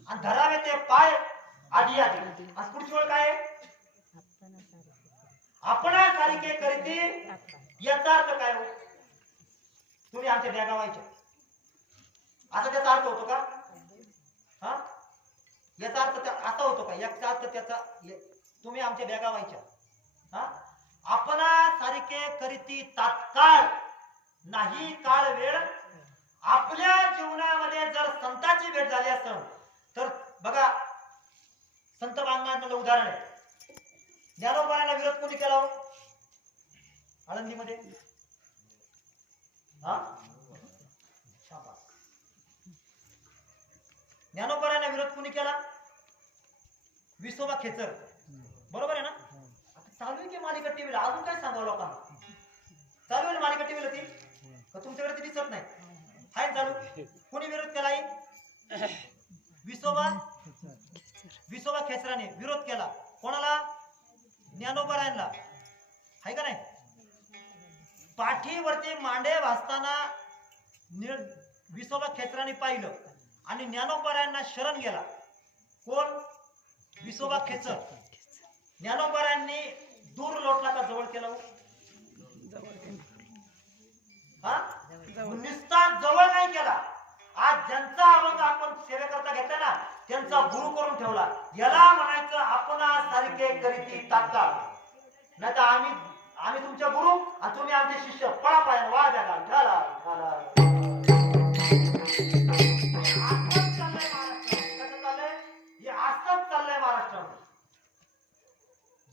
आणि धरावे ते पाय आधी आधी. आणि पुढची ओळख काय आपणा सारखे करीती. याचा अर्थ काय हो तुम्ही आमच्या बॅगा व्हायच्या आता त्याचा अर्थ होतो का. याचा अर्थ असा होतो का. याचा अर्थ त्याचा तुम्ही आमच्या बॅगा व्हायच्या. आपणा सारखे करीती तात्काळ नाही काळ वेळ. आपल्या जीवनामध्ये जर संतांची भेट झाली असेल तर बघा संत बांगनाथचं उदाहरण आहे. ज्ञानोबांना विरोध कोणी केला हो आळंदीमध्ये? हा शाबास. ज्ञानोबांना विरोध कोणी केला? विसोबा खेचर. बरोबर आहे ना? आता चालू आहे की मालिका टीव्हीला, अजून काय सांगावं लोकांना? चालू आहे मालिका टीव्हीला ती का तुमच्याकडे ती दिसत नाही? हाय चालू. कोणी विरोध केला? विसोबा खेचराने विरोध केला. कोणाला? ज्ञानोबारायांना. हाय का नाही? पाठीवरती मांडे भासताना विसोबा खेचराने पाहिलं आणि ज्ञानोबारायांना शरण गेला. कोण? विसोबा खेचर. ज्ञानोबारायांनी दूर लोटला का जवळ केला? हा निस्ता जवळ नाही केला. आज ज्यांचा अभंग आपण सेवेकरता घेतला ना त्यांचा गुरु करून ठेवला. याला म्हणायचं आपणा सारखे करीती तात्काळ. नाही तर आम्ही तुमचे गुरु आणि तुम्ही आमचे शिष्य. पळा पाया वा द्या झाला झाला. असंच चाललंय महाराष्ट्रात. कसं चाललंय? हे असंच चाललंय महाराष्ट्रामध्ये.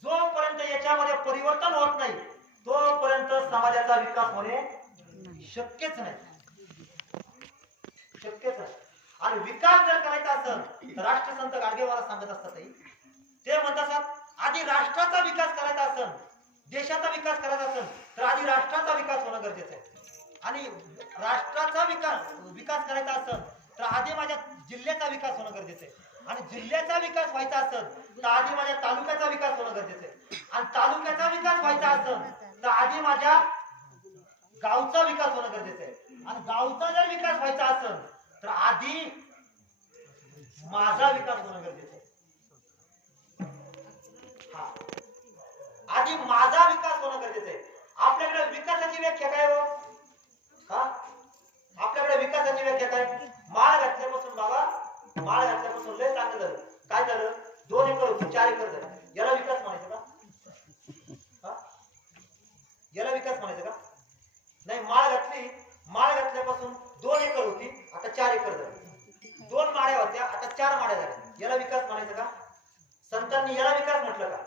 जोपर्यंत याच्यामध्ये परिवर्तन होत नाही तोपर्यंत समाजाचा विकास होणे शक्यच नाही. शक्यच नाही. आणि विकास जर करायचा असेल तर राष्ट्रसंत गाडगे महाराज सांगत असतात. ते म्हणतात आधी राष्ट्राचा विकास करायचा असेल, देशाचा विकास करायचा असेल तर आधी राष्ट्राचा विकास होणं गरजेचं आहे. आणि राष्ट्राचा विकास करायचा असेल तर आधी माझ्या जिल्ह्याचा विकास होणं गरजेचं आहे. आणि जिल्ह्याचा विकास व्हायचा असेल तर आधी माझ्या तालुक्याचा विकास होणं गरजेचं आहे. आणि तालुक्याचा विकास व्हायचा असेल तर आधी माझ्या गावचा विकास होणं गरजेचं आहे. आणि गावचा जर विकास व्हायचा असेल तर आधी माझा विकास होणं गरजेचं आहे. हा आधी माझा विकास होणं गरजेचं आहे. आपल्याकडे विकासाची व्याख्या काय हो? हा आपल्याकडे विकासाची व्याख्या काय? माळ घातल्यापासून बाबा, माळ घातल्यापासून लय चांगलं झालं. काय झालं? 2 एकर होती 4 एकर झालं. याला विकास म्हणायचं का? हा याला विकास म्हणायचं का? नाही. माळ घातली, माळ घातल्यापासून 2 एकर होती आता 4 एकर झाली. 2 माळ्या होत्या आता 4 माळ्या झाल्या. याला विकास म्हणायचं का? संतांनी याला विकास म्हटलं का?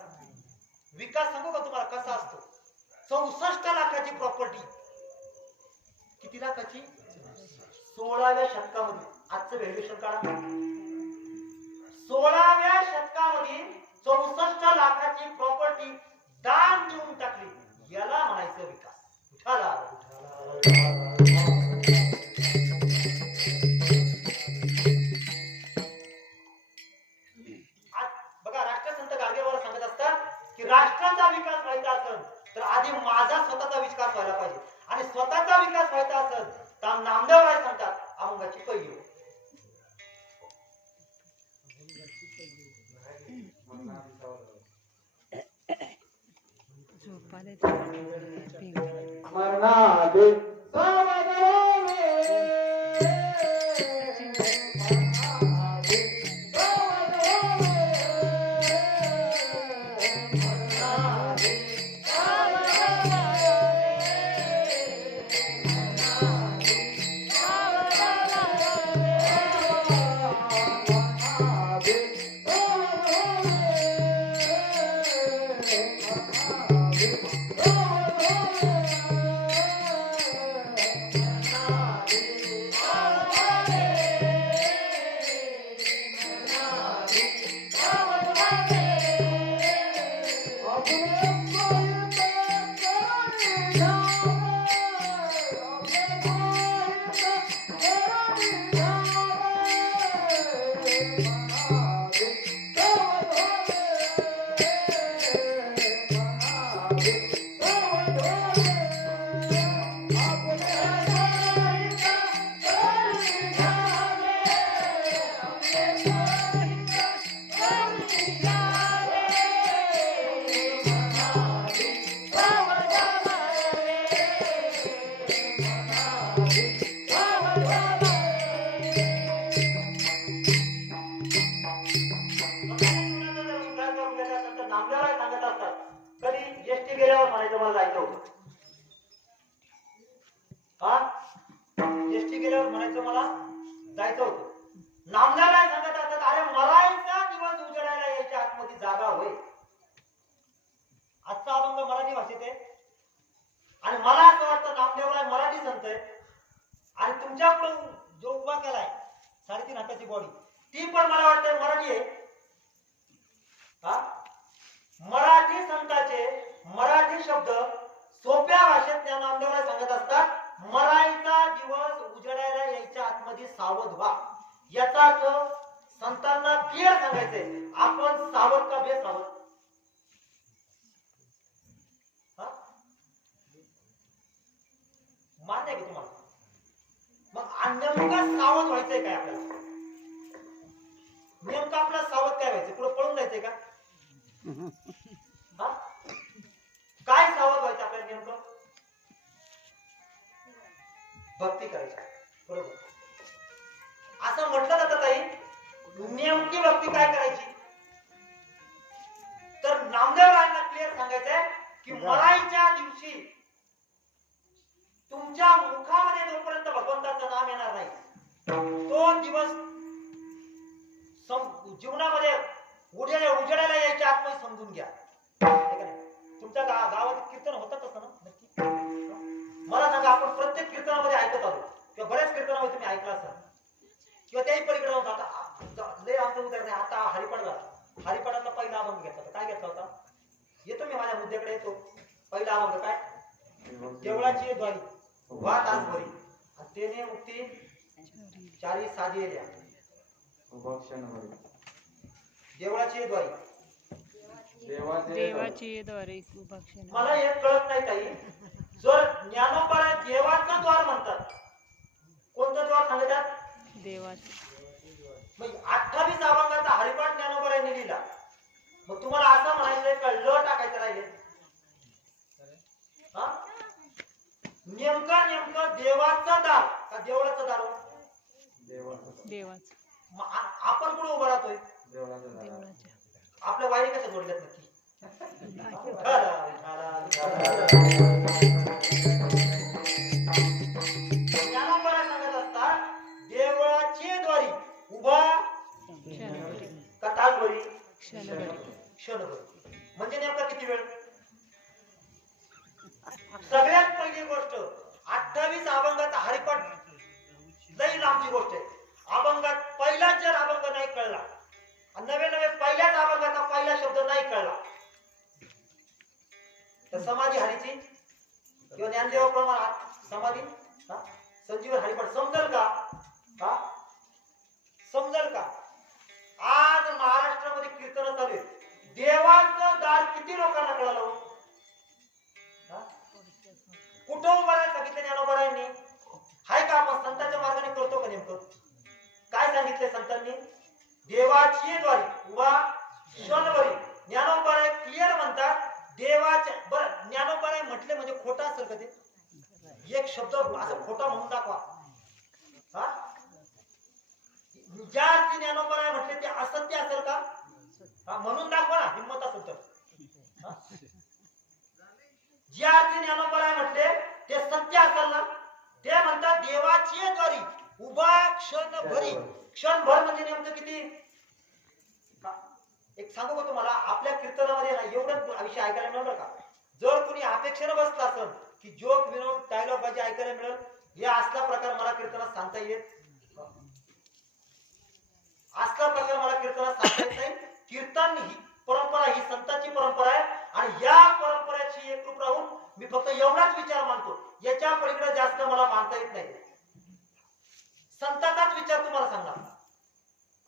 विकास सांगू का तुम्हाला कसा असतो? 64 लाखाची प्रॉपर्टी. किती लाखाची? 16व्या शतकामध्ये. आजचं व्हॅल्युएशन काढा. 16व्या शतकामध्ये 64 लाखाची प्रॉपर्टी दान देऊन टाकली. याला म्हणायचं विकास. उठाला बघा राष्ट्रसंत गाडगे महाराज सांगत असतात की राष्ट्राचा विकास व्हायचा असेल तर आधी माझा स्वतःचा विकास व्हायला पाहिजे. आणि स्वतःचा विकास व्हायचा असेल तर नामदेव राय सांगतात अभंगाची पहिली. नामदेव राय सांगत असतात अरे मरायचा दिवस उजडायला यायच्या माणसाची बॉडी ती पण मला वाटतं मराठी आहे. हा मराठी संतांचे मराठी शब्द सोप्या भाषेत त्या नामदेवला सांगत असतात. मरायचा दिवस उजेडायला यायच्या आतमध्ये सावध व्हा. याचा अर्थ संतांना क्लिअर सांगायचंय आपण सावध का बेसावध. मान्य आहे की तुम्हाला. मग नेमकं सावध व्हायचंय काय आपल्याला. नेमकं आपल्याला सावध काय व्हायचं. पुढे पळून जायचंय का. हा काय सावध व्हायचं आपल्याला नेमकं. भक्ती करायची बरोबर. असं म्हटलं जातं ताई नेमकी भक्ती काय करायची. तर नामदेवरायांना क्लिअर सांगायचंय की मरायच्या दिवशी तुमच्या मुखामध्ये जोपर्यंत भगवंताचं नाम येणार नाही तो दिवस जीवनामध्ये उजेडायला यायच्या आतमध्ये समजून घ्या. तुमच्या गावात कीर्तन होतात असं ना नक्की. मला सांगा आपण प्रत्येक कीर्तनामध्ये ऐकत आलो किंवा बऱ्याच कीर्तनामध्ये तुम्ही ऐकलं असाल किंवा त्याही पलीकडे होता. आता लय आमचं उदाहरण आहे. आता हरिपाठ झाला. हरिपाठातला पहिला अभंग घेतला होता. काय घेतला होता. येतो मी माझ्या मुद्द्याकडे येतो. पहिला अभंग काय. देवळाची द्वारी वाट आज भरी आणि तेने मुक्ती चारी साधी द्या. देवळाची द्वारी देवाची द्वारे मला एक कळत नाही ताई. जर ज्ञानोबाला देवाचं द्वार म्हणतात कोणतं द्वार सांगतात. देवाचं. मग 28 अभंगाचा हरिपाठ ज्ञानोबाने लिहिला. मग तुम्हाला असं म्हणायचंय का ल टाकायचं राहिले. हा नेमकं देवाचं दार का देवळाचं दार. देवाचं. आपण कुठे उभं राहतोय. देवळाच्या. आपल्या वायरी कशा जोडल्यात नक्की. ज्ञानोबा सांगत असतात देवळाची द्वारी उभा का तासभरी क्षणभरी. म्हणजे नेमका किती वेळ. सगळ्यात पहिली गोष्ट 28 अभंगाचा हरिपाठ लई लांबची गोष्ट आहे. अभंगात पहिलाच जर अभंग नाही कळला आणि नवे पहिल्याच अभंगाचा पहिला शब्द नाही कळला तर समाधी हरीची किंवा ज्ञानदेव प्रमाणात समाधी संजीवन हरिपाठ समजल का. समजल का. आज महाराष्ट्रामध्ये कीर्तन चालू आहे. देवाचं दार किती लोकांना कळालं. कुठं उभं राहायला सांगितलं ज्ञानोबारायांनी. हाय का आपण संतांच्या मार्गाने करतो का नेमकं. काय सांगितलंय संतांनी. देवाची द्वारी उभा क्षणभरी. ज्ञानोबाराय क्लिअर म्हणतात देवाच्या. बरं ज्ञानोबाराय म्हटले म्हणजे खोटा असेल का ते. एक शब्द असं खोटा म्हणून दाखवा. हा ज्या अर्थी ज्ञानोबाराय म्हटले ते असत्य असेल का. म्हणून दाखवा ना हिंमत असेल तर. ज्या अर्थी ज्ञानोबाराय म्हटले ते सत्य असेल ना. ते म्हणतात देवाची द्वारी उभा क्षणभरी. क्षणभर म्हणजे नेमकं किती. एक सांगू का तुम्हाला आपल्या कीर्तनामध्ये ना एवढंच विषय ऐकायला मिळणार का. जर कुणी अपेक्षेने बसला असेल की जोक विनोद डायलॉग बाजी ऐकायला मिळेल या असला प्रकार मला कीर्तनात सांगता येत. असला प्रकार मला कीर्तनात सांगता येत नाही. कीर्तन ही परंपरा ही संतांची परंपरा आहे आणि या परंपरेची एकरूप राहून मी फक्त एवढाच विचार मानतो. याच्या पलीकडे जास्त मला मानता येत नाही. संतांचाच विचार तुम्हाला सांगणार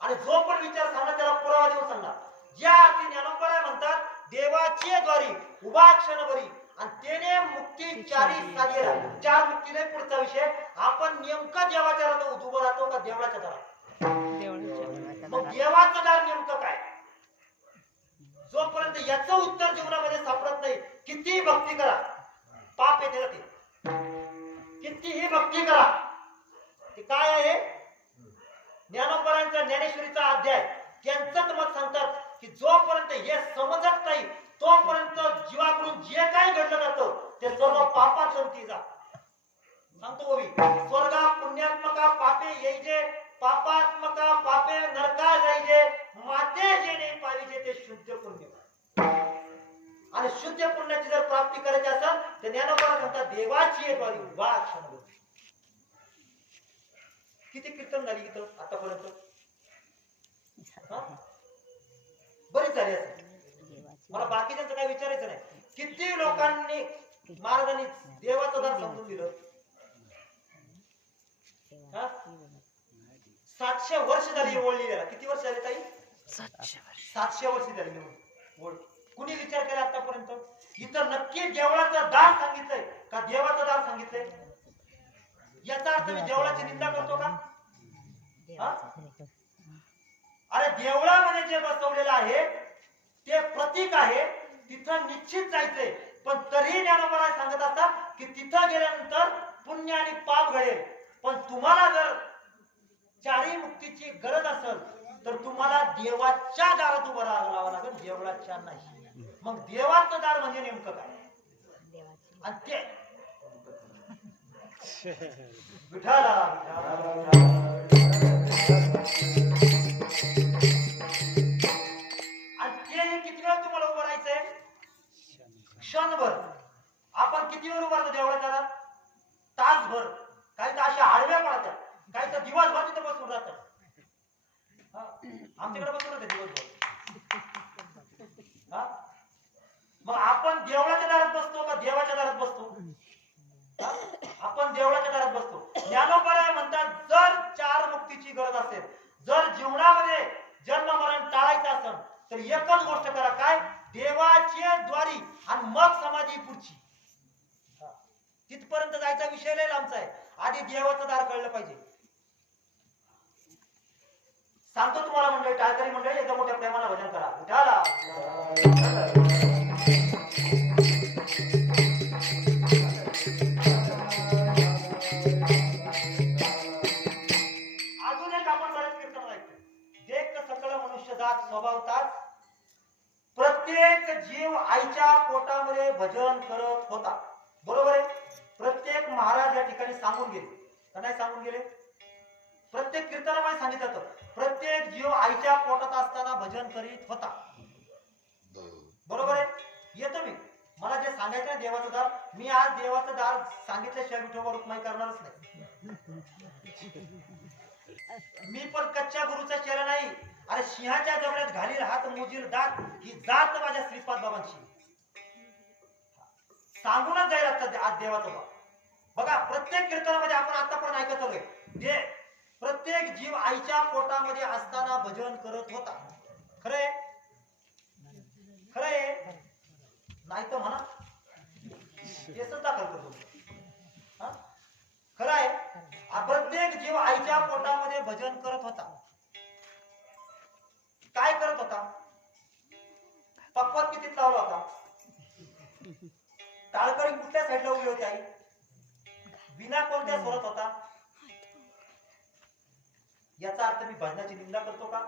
आणि जो पण विचार सांगणार त्याला पुरावा देऊन सांगणार. ज्या अर्थी ज्ञानोबा म्हणतात देवाची द्वारी उभा क्षणभरी आणि तेने मुक्ती चारी साजेला. चार मुक्तीने पुढचा विषय. आपण नेमकं देवाच्या दारात उभं राहतो का देवळाच्या दारात. मग देवाचं दार नेमकं काय. जोपर्यंत याचं उत्तर जीवनामध्ये सापडत नाही किती भक्ती करा पाप येते ना. ते कितीही भक्ती करा ते काय आहे. ज्ञानोबारांचा ज्ञानेश्वरीचा अध्याय त्यांचंच मत सांगतात की जोपर्यंत हे समजत नाही तोपर्यंत जीवाकडून जे काही घडलं जातं ते सर्व पापात गणती जा. सांगतो ओवी. स्वर्गा पुण्यात्मका पापे येईजे पापात्मका पापे नरका जाईजे माते जे नाही पाहिजे ते शुद्ध पुण्य. आणि शुद्ध पुण्याची जर प्राप्ती करायची असेल तर ज्ञानोबा सांगतात देवाची द्वारी उभा क्षणभरी. किती कीर्तन झाली इथं आतापर्यंत. हा? बरीच झाली असं. मला बाकीच्यांचं काही विचारायचं नाही. किती लोकांनी महाराजांनी देवाचं दार समजून दिलं. हा? 700 वर्ष झाली ओळली गेला. किती वर्ष झाली ताई? 700 वर्ष झाली ओळ. कुणी विचार केला आतापर्यंत? इथं नक्की देवळाचं दार सांगितलंय का देवाचं दार सांगितलंय? याचा अर्थ मी देवळाची निंदा करतो का? हा? अरे देवळामध्ये जे बसवलेलं आहे ते प्रतीक आहे, तिथं निश्चित जायचंय. पण तरीही ज्ञानोबा सांगत असतात की तिथं गेल्यानंतर पुण्य आणि पाप घडेल. पण तुम्हाला जर चारी मुक्तीची गरज असेल तर तुम्हाला देवाच्या दारात उभं राहावं लागेल, देवळाच्या नाही. मग देवाचं दार म्हणजे नेमकं काय? आणि ते विठाला आणि ते किती वेळ तुम्हाला उभं राहायचंय? क्षणभर. आपण किती वेळ उभं राहतो देवळाच्या दारात? तासभर. काही तर अशा आडव्या पडतात, काही तर दिवसभर तिथे बसून राहतात. आमच्याकडे बसून राहते दिवसभर. मग आपण देवळाच्या दारात बसतो का देवाच्या दारात बसतो? आपण देवळाच्या दारात बसतो. ज्ञानोबा म्हणतात जर चार मुक्तीची गरज असेल, जर जीवनामध्ये जन्म मरण टाळायचं असेल तर एकच गोष्ट करा, काय? देवाच्या द्वारी आणि मग समाधी पुढची. तिथपर्यंत जायचा विषय लय लांबचा आहे. आधी देवाचं दार कळलं पाहिजे. सांगतो तुम्हाला मंडळी, टाळकरी मंडळी, एकदम मोठ्या प्रेमानं भजन करा. विठाला अजून एक आपण बरेच कीर्तन ऐकतो. देख सकळ मनुष्य जात स्वभावताच प्रत्येक जीव आईच्या पोटामध्ये भजन करत होता. बरोबर आहे. प्रत्येक महाराज या ठिकाणी सांगून गेले का नाही सांगून गेले? प्रत्येक कीर्तनामध्ये सांगितलं होतं प्रत्येक जीव आईच्या पोटात असताना भजन करीत होता. बरोबर आहे. येतो मी. मला जे सांगायचं आहे देवाचं दार, मी आज देवाचं दार सांगितल्याशिवाय विठोबा रुक्माई करणारच नाही. मी पण कच्च्या गुरुचा चेहरा नाही. अरे सिंहाच्या जबड्यात घालील हात मोजील दात, ही जात माझ्या श्रीपाद बाबांची. सांगूनच जाईल आज देवाचं दार. बघा प्रत्येक कीर्तनामध्ये आपण आतापर्यंत ऐकत आलोय ते प्रत्येक जीव आईच्या पोटामध्ये असताना भजन करत होता. खरंय? खरंय? नाही तर म्हणा, केसच दाखल करतो. खरं आहे. प्रत्येक जीव आईच्या पोटामध्ये भजन करत होता. काय करत होता? पक्वात कितीत लावला होता? टाळकरी कुठल्या साईडला उभी होती आई? विना कोणत्या स्वरात होता? याचा अर्थ मी भजनाची निंदा करतो का?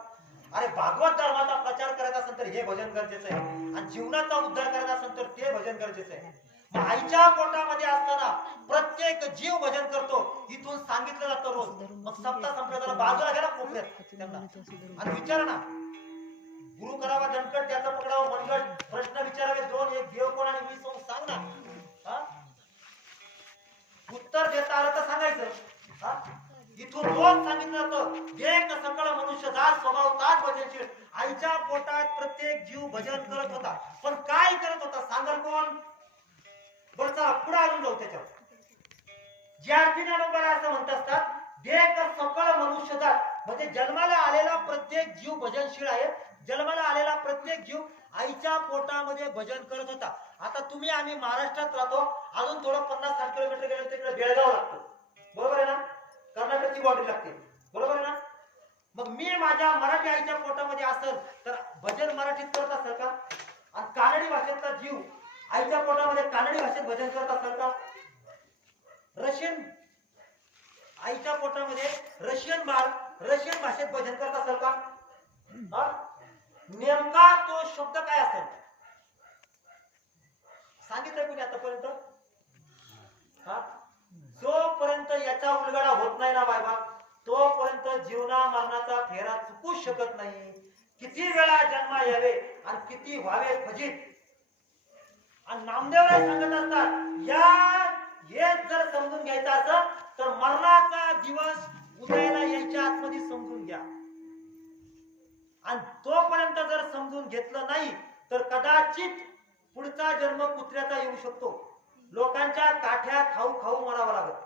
अरे भागवत धर्माचा प्रचार करायचा असेल तर हे भजन गरजेचं आहे, आणि जीवनाचा उद्धार करायचा असेल तर ते भजन गरजेचं आहे. आईच्या पोटामध्ये असताना प्रत्येक जीव भजन करतो, इथून सांगितलं जातं रोज. मग सप्ताह संपला जरा बाजूला घ्या ना कोपऱ्यात त्यांना आणि विचारा ना, गुरु करावा दणकट त्याचा पकडावा मनगट, प्रश्न विचारावे दोन, एक देव कोण आणि मी सोंग सांग ना. उत्तर देता आलं तर सांगायचं. इथून रोज सांगितलं जातं एक सकळ मनुष्य जात स्वभाव ताच भजनशील. आईच्या पोटात प्रत्येक जीव भजन करत होता. पण काय करत होता सांगाल कोण? बरं चला पुढे अजून जाऊ त्याच्यावर. ज्यार्थी ज्ञानोबा असं म्हणत असतात देख सकळ मनुष्य जात म्हणजे जन्माला आलेला प्रत्येक जीव भजनशील आहे. जन्माला आलेला प्रत्येक जीव आईच्या पोटामध्ये भजन करत होता. आता तुम्ही आम्ही महाराष्ट्रात राहतो, अजून थोडं 50-60 किलोमीटर गेलं तिकडे बेळगाव लागतं. बरोबर आहे ना? कर्नाटकची बॉर्डर लागते. बरोबर आहे ना? मग मी माझ्या मराठी आईच्या पोटामध्ये असेल तर भजन मराठीत करत असेल का? आणि कानडी भाषेतला जीव आईच्या पोटामध्ये कानडी भाषेत भजन करत असेल का? रशियन आईच्या पोटामध्ये रशियन बाळ रशियन भाषेत भजन करत असेल का? नेमका तो शब्द काय असेल सांगितलं कोणी आतापर्यंत? जोपर्यंत याचा उलगडा होत नाही ना बाबा, तोपर्यंत जीवना मरणाचा फेरा चुकूच शकत नाही. किती वेळा जन्मा यावे आणि किती व्हावे फजित. आणि नामदेवराय सांगत असतात या हेच जर समजून घ्यायचं असं तर मरणाचा दिवस उदयाला यायच्या आतमध्ये समजून घ्या. आणि तोपर्यंत जर समजून घेतलं नाही तर कदाचित पुढचा जन्म कुत्र्याचा येऊ शकतो. लोकांच्या काठ्या खाऊ खाऊ मरावं लागत.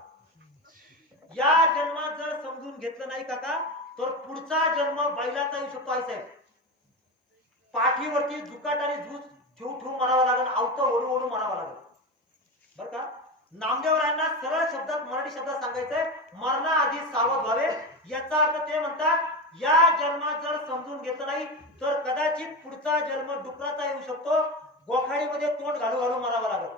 या जन्मात जर समजून घेतलं नाही काका तर पुढचा जन्म बैलाचा येऊ शकतो. आई साहेब, पाठीवरती जुकाट आणि झूज ठेवू ठेवू मरावं लागेल, आवतं ओढू ओढू मरावं लागेल. बर का? नामदेवरायांना सरळ शब्दात मराठी शब्दात सांगायचंय, मरणाआधी सावध व्हावे. याचा अर्थ ते म्हणतात या जन्मात जर समजून घेतलं नाही तर कदाचित पुढचा जन्म डुकराचा येऊ शकतो. गोखाडीमध्ये तोंड घालू घालू मरावं लागेल.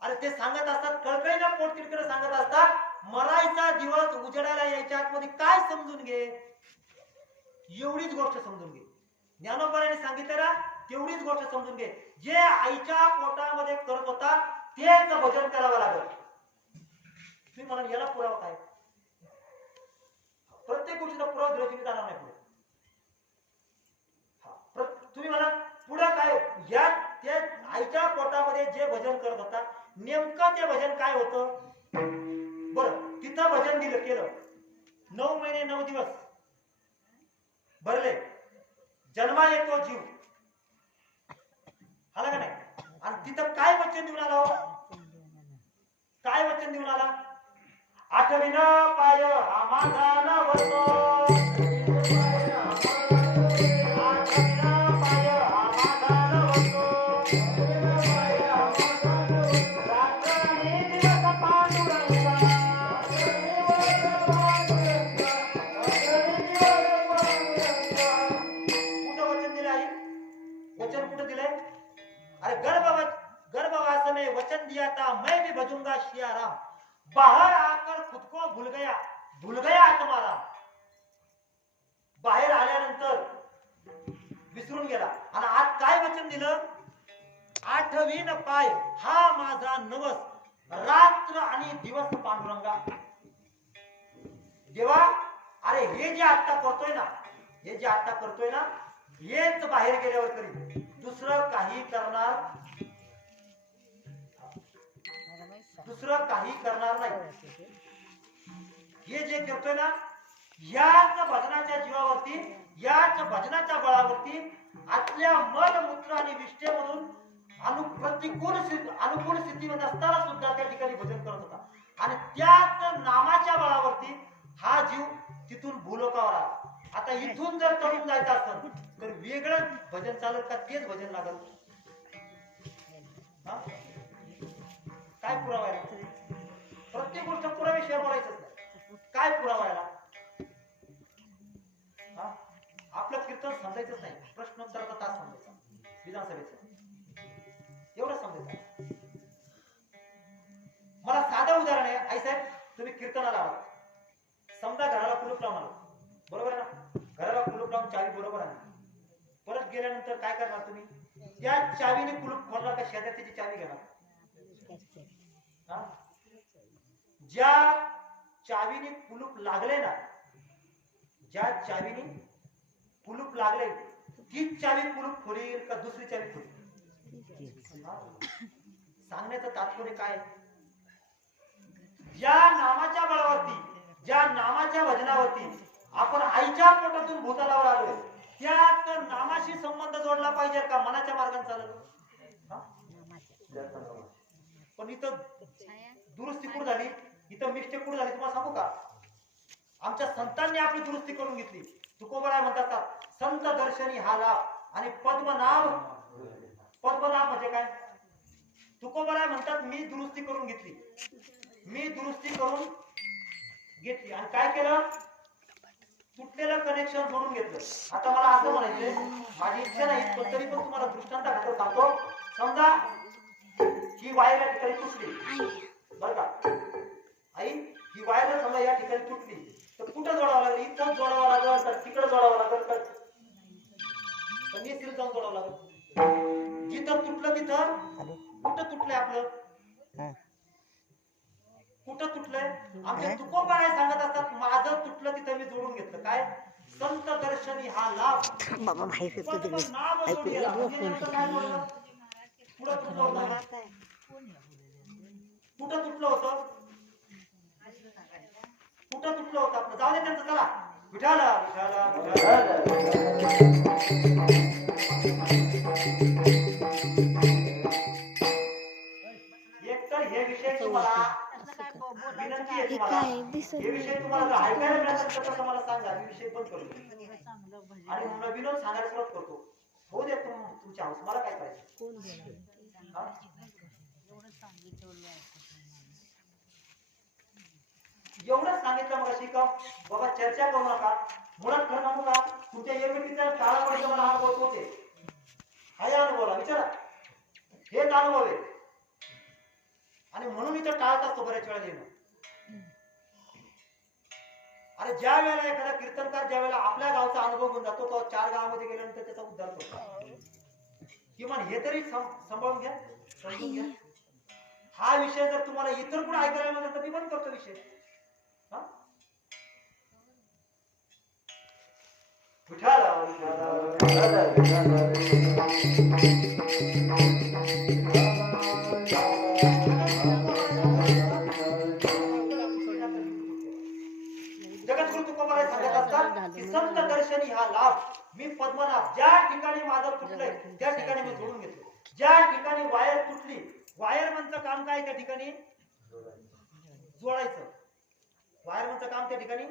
अरे ते सांगत असतात, कळकळीला पोट तिकडे सांगत असतात, मरायचा दिवस उजेडायला यायच्या आतमध्ये काय समजून घे, एवढीच गोष्ट समजून घे. ज्ञानोबाने सांगितलं तेवढीच गोष्ट समजून घे. जे आईच्या पोटामध्ये करत होता तेच भजन करावं लागेल. तुम्ही म्हणा याला पुरावा काय? प्रत्येक गोष्टीचा पुरावा दिला तुम्ही जाणार नाही पुढे. तुम्ही म्हणा पुढे काय, या त्या आईच्या पोटामध्ये जे भजन करत होता नेमकं ते भजन काय होतं? बरं, तिथं भजन दिलं केलं, 9 महिने 9 दिवस भरले, जन्मा येतो जीव, आला का नाही? आणि तिथं काय वचन देऊन आला? काय वचन देऊन आला? आठविन पाय हा माझा नवतो, आठविन पाय हा माझा नवतो, रात्री दिवस पांडुरंगा, कुठं वचन दिलं आई? वचन कुठं दिलंय? अरे गर्भवास में वचन दिया था मैं भी भजूंगा सिया राम, बाहर आकर खुद को भूल गया तुम्हारा. बाहेर आल्यानंतर विसरून गेला. आणि आज काय वचन दिलं? आठवीन पाय हा माझा नवस, रात्र आणि दिवस पांडुरंगा. देवा, अरे हे जे आता करतोय ना हेच बाहेर गेल्यावर करी, दुसरं काही करणार नाही. हे जे करतोय ना याच भजनाच्या जीवावरती, याच भजनाच्या बळावरती आतल्या मन मूत्र आणि विष्ठेमधून अनुकूल स्थितीमध्ये असताना सुद्धा त्या ठिकाणी भजन करत होता. आणि त्याच नामाच्या बळावरती हा जीव तिथून भूलोकावर आला. आता इथून जर तळून जायचं असेल तर वेगळं भजन चालेल का तेच भजन लागेल? काय पुरावा आहे? प्रत्येक गोष्ट पुराव्याशिवाय बोलायचंच नाही. काय पुरावा आहे? आपलं कीर्तन समजायचंच नाही, प्रश्नोत्तराचा तास समजायचा, विधानसभेचा एवढं समजायचं. मला साधं उदाहरण आहे. आई साहेब, तुम्ही कीर्तनाला आहात, समजा घराला कुलूप लावून आला, बरोबर आहे ना? घराला कुलूप लावून चावी बरोबर आहे, परत गेल्यानंतर काय करणार तुम्ही? त्या चावीने कुलूप खोलणार का शेजारची चावी घेणार? ज्या चावीने कुलूप लागले ना, ज्या चावीने कुलूप लागले तीच चावी कुलूप खोलील का दुसरी चावी खोलील? सांगण्याचं तात्पर्य काय? ज्या नामाच्या बळावरती, ज्या नामाच्या भजनावरती आपण आईच्या पोटातून भूतालावर आलोय, त्याच नामाशी संबंध जोडला पाहिजे का मनाच्या मार्गाने चालत? पण इथं दुरुस्ती कुठं झाली, इथं मिस्टेक कुठं झाली तुम्हाला सांगू का? आमच्या संतांनी आपली दुरुस्ती करून घेतली. तुकोबराय म्हणतात संत दर्शनी हा लाभ आणि पद्मनाभ म्हणजे काय? तुकोबराय म्हणतात मी दुरुस्ती करून घेतली, आणि काय केलं? तुटलेलं कनेक्शन जोडून घेतलं. आता मला असं म्हणायचंय, माझी इच्छा नाही पण तरी पण तुम्हाला दृष्टांत घालून सांगतो. समजा ही वायर या ठिकाणी तुटली, बरं का आई? ही वायर समजा या ठिकाणी तुटली तर कुठं जोडावं लागेल? इथं जोडावं लागेल तर तिकडे जोडावं लागेल तर निश्चित जाऊन जोडावं लागेल? जिथं तुटलं तिथं कुठं तुटलंय आपलं? कुठं तुटलंय? आमचे तुकोबराय सांगत असतात माझं तुटलं तिथं मी जोडून घेतलं. काय? संत दर्शनी हा लाभ. कुठं तुटलं होतं? आपलं? जाऊ दे त्यांचं, चला विठाला विठाला विठाला एक तर हे विषय तुम्हाला विनंती आहे तुम्हाला हे विषय तुम्हाला जर ऐकायला मिळत असेल तर मला सांगा मी विषय बंद करतो आणि नवीनच सांगायला सुरुवात करतो हो दे तुमच्या हाऊस मला काय करायचं हा? एवढंच सांगितलं मग शिका बाबा चर्चा करू नका मुळात खरं सांगू का तुमच्या एकमेकीचा काळापर्यंत मला अनुभव होते हा या अनुभवला विचारा हेच अनुभव आहे आणि म्हणून इथं टाळत असतो बऱ्याच वेळा येणं आणि ज्या वेळेला एखादा कीर्तनकार ज्या वेळेला आपल्या गावचा अनुभव घेऊन जातो तो 4 गावामध्ये गेल्यानंतर त्याचा उद्धार करतो किमान हे तरी सांभाळून घ्या समजून घ्या हा विषय जर तुम्हाला इतर कुठे ऐकायला मिळाला तर मी बंद करतो विषय हा विठाला जगद्गुरु तुकोबाराय सांगत असतात की संत दर्शनी हा लाभ मी पद्मनाभ ज्या ठिकाणी माझं तुटलंय त्या ठिकाणी मी जोडून घेतलं ज्या ठिकाणी वायर तुटली वायरमनचं काम काय त्या ठिकाणी जोडायचं वायरमनचं काम त्या ठिकाणी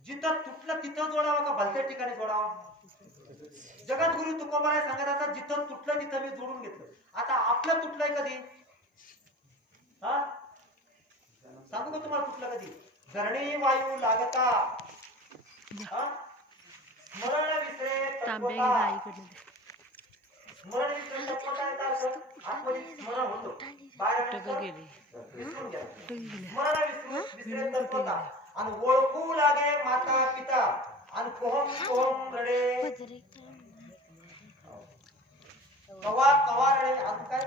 जिथं तुटलं तिथं जोडावं का भलत्या ठिकाणी जोडावं जगद्गुरु तुकोबाराय सांगत असतात जिथं तुटलं तिथं मी जोडून घेतलं आता आपलं तुटलंय कधी हा सांगू का तुम्हाला तुटलं कधी धरणी वायू लागता स्मरण विसरे तत्वता स्मरण विसरे तत्वता येत असं आतमध्ये स्मरण होतं बाहेर विसरून घ्या स्मरण विसरे तत्वता आणि ओळखू लागे माता पिता आणि कोहम कोहम रडे कवा कवा रडे अजून काय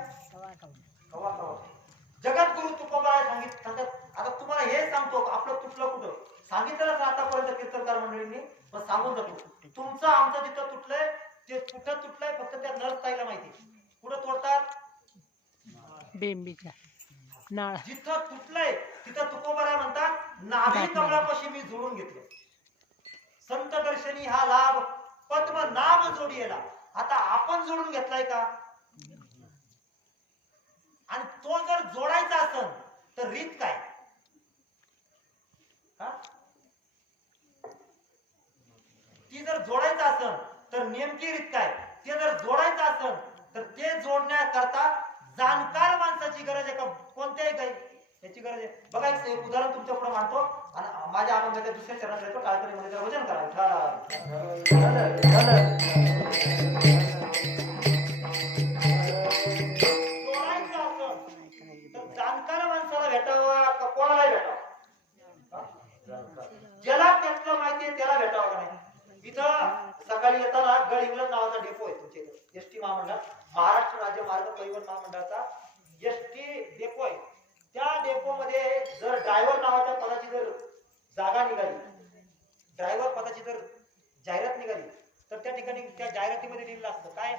कवा कवा जगद्गुरु तुकोबाराय सांगतात आता तुम्हाला हे सांगतो आपलं तुटलं कुठं सांगितलं आतापर्यंत कीर्तनकार मंडळींनी पण सांगून जातो तुमचं आमचं जिथं तुटलंय ते कुठं तुटलंय फक्त त्या नर्सताईला माहिती कुठं तोडतात बेंबीच्या नाळ जिथं तुटलंय तिथं तुकोबाराय म्हणतात नाभी कमळापाशी मी जोडून घेतलं संत दर्शनी हा लाभ पद्मनाभ जोडीला आता आपण जोडून घेतलाय का आणि तो जर जोडायचा असेल तर रीत काय ती जर जोडायचं असेल तर नेमकी रीत काय ते जर जोडायचं असेल तर ते जोडण्याकरता जाणकार माणसाची गरज आहे का कोणत्याही काही याची गरज आहे बघा एक उदाहरण तुमच्या पुढे मांडतो आणि माझ्या अभंगाच्या दुसऱ्या चरणात येतो काळकरी मध्ये वजन जाणकार माणसाला भेटावा का कोणाला भेटावा ज्याला त्यातलं माहिती आहे त्याला भेटावं का नाही इथं सकाळी येताना गड इंग्लंड नावाचा डेपो आहे तुमच्या इथं एसटी महामंडळ महाराष्ट्र राज्य मार्ग परिवहन महामंडळाचा एसटी डेपो आहे त्या डेपो मध्ये जर ड्रायव्हर नावाच्या पदाची जर जागा निघाली ड्रायव्हर पदाची जर जाहिरात निघाली तर त्या ठिकाणी त्या जाहिरातीमध्ये लिहिलेलं असतं काय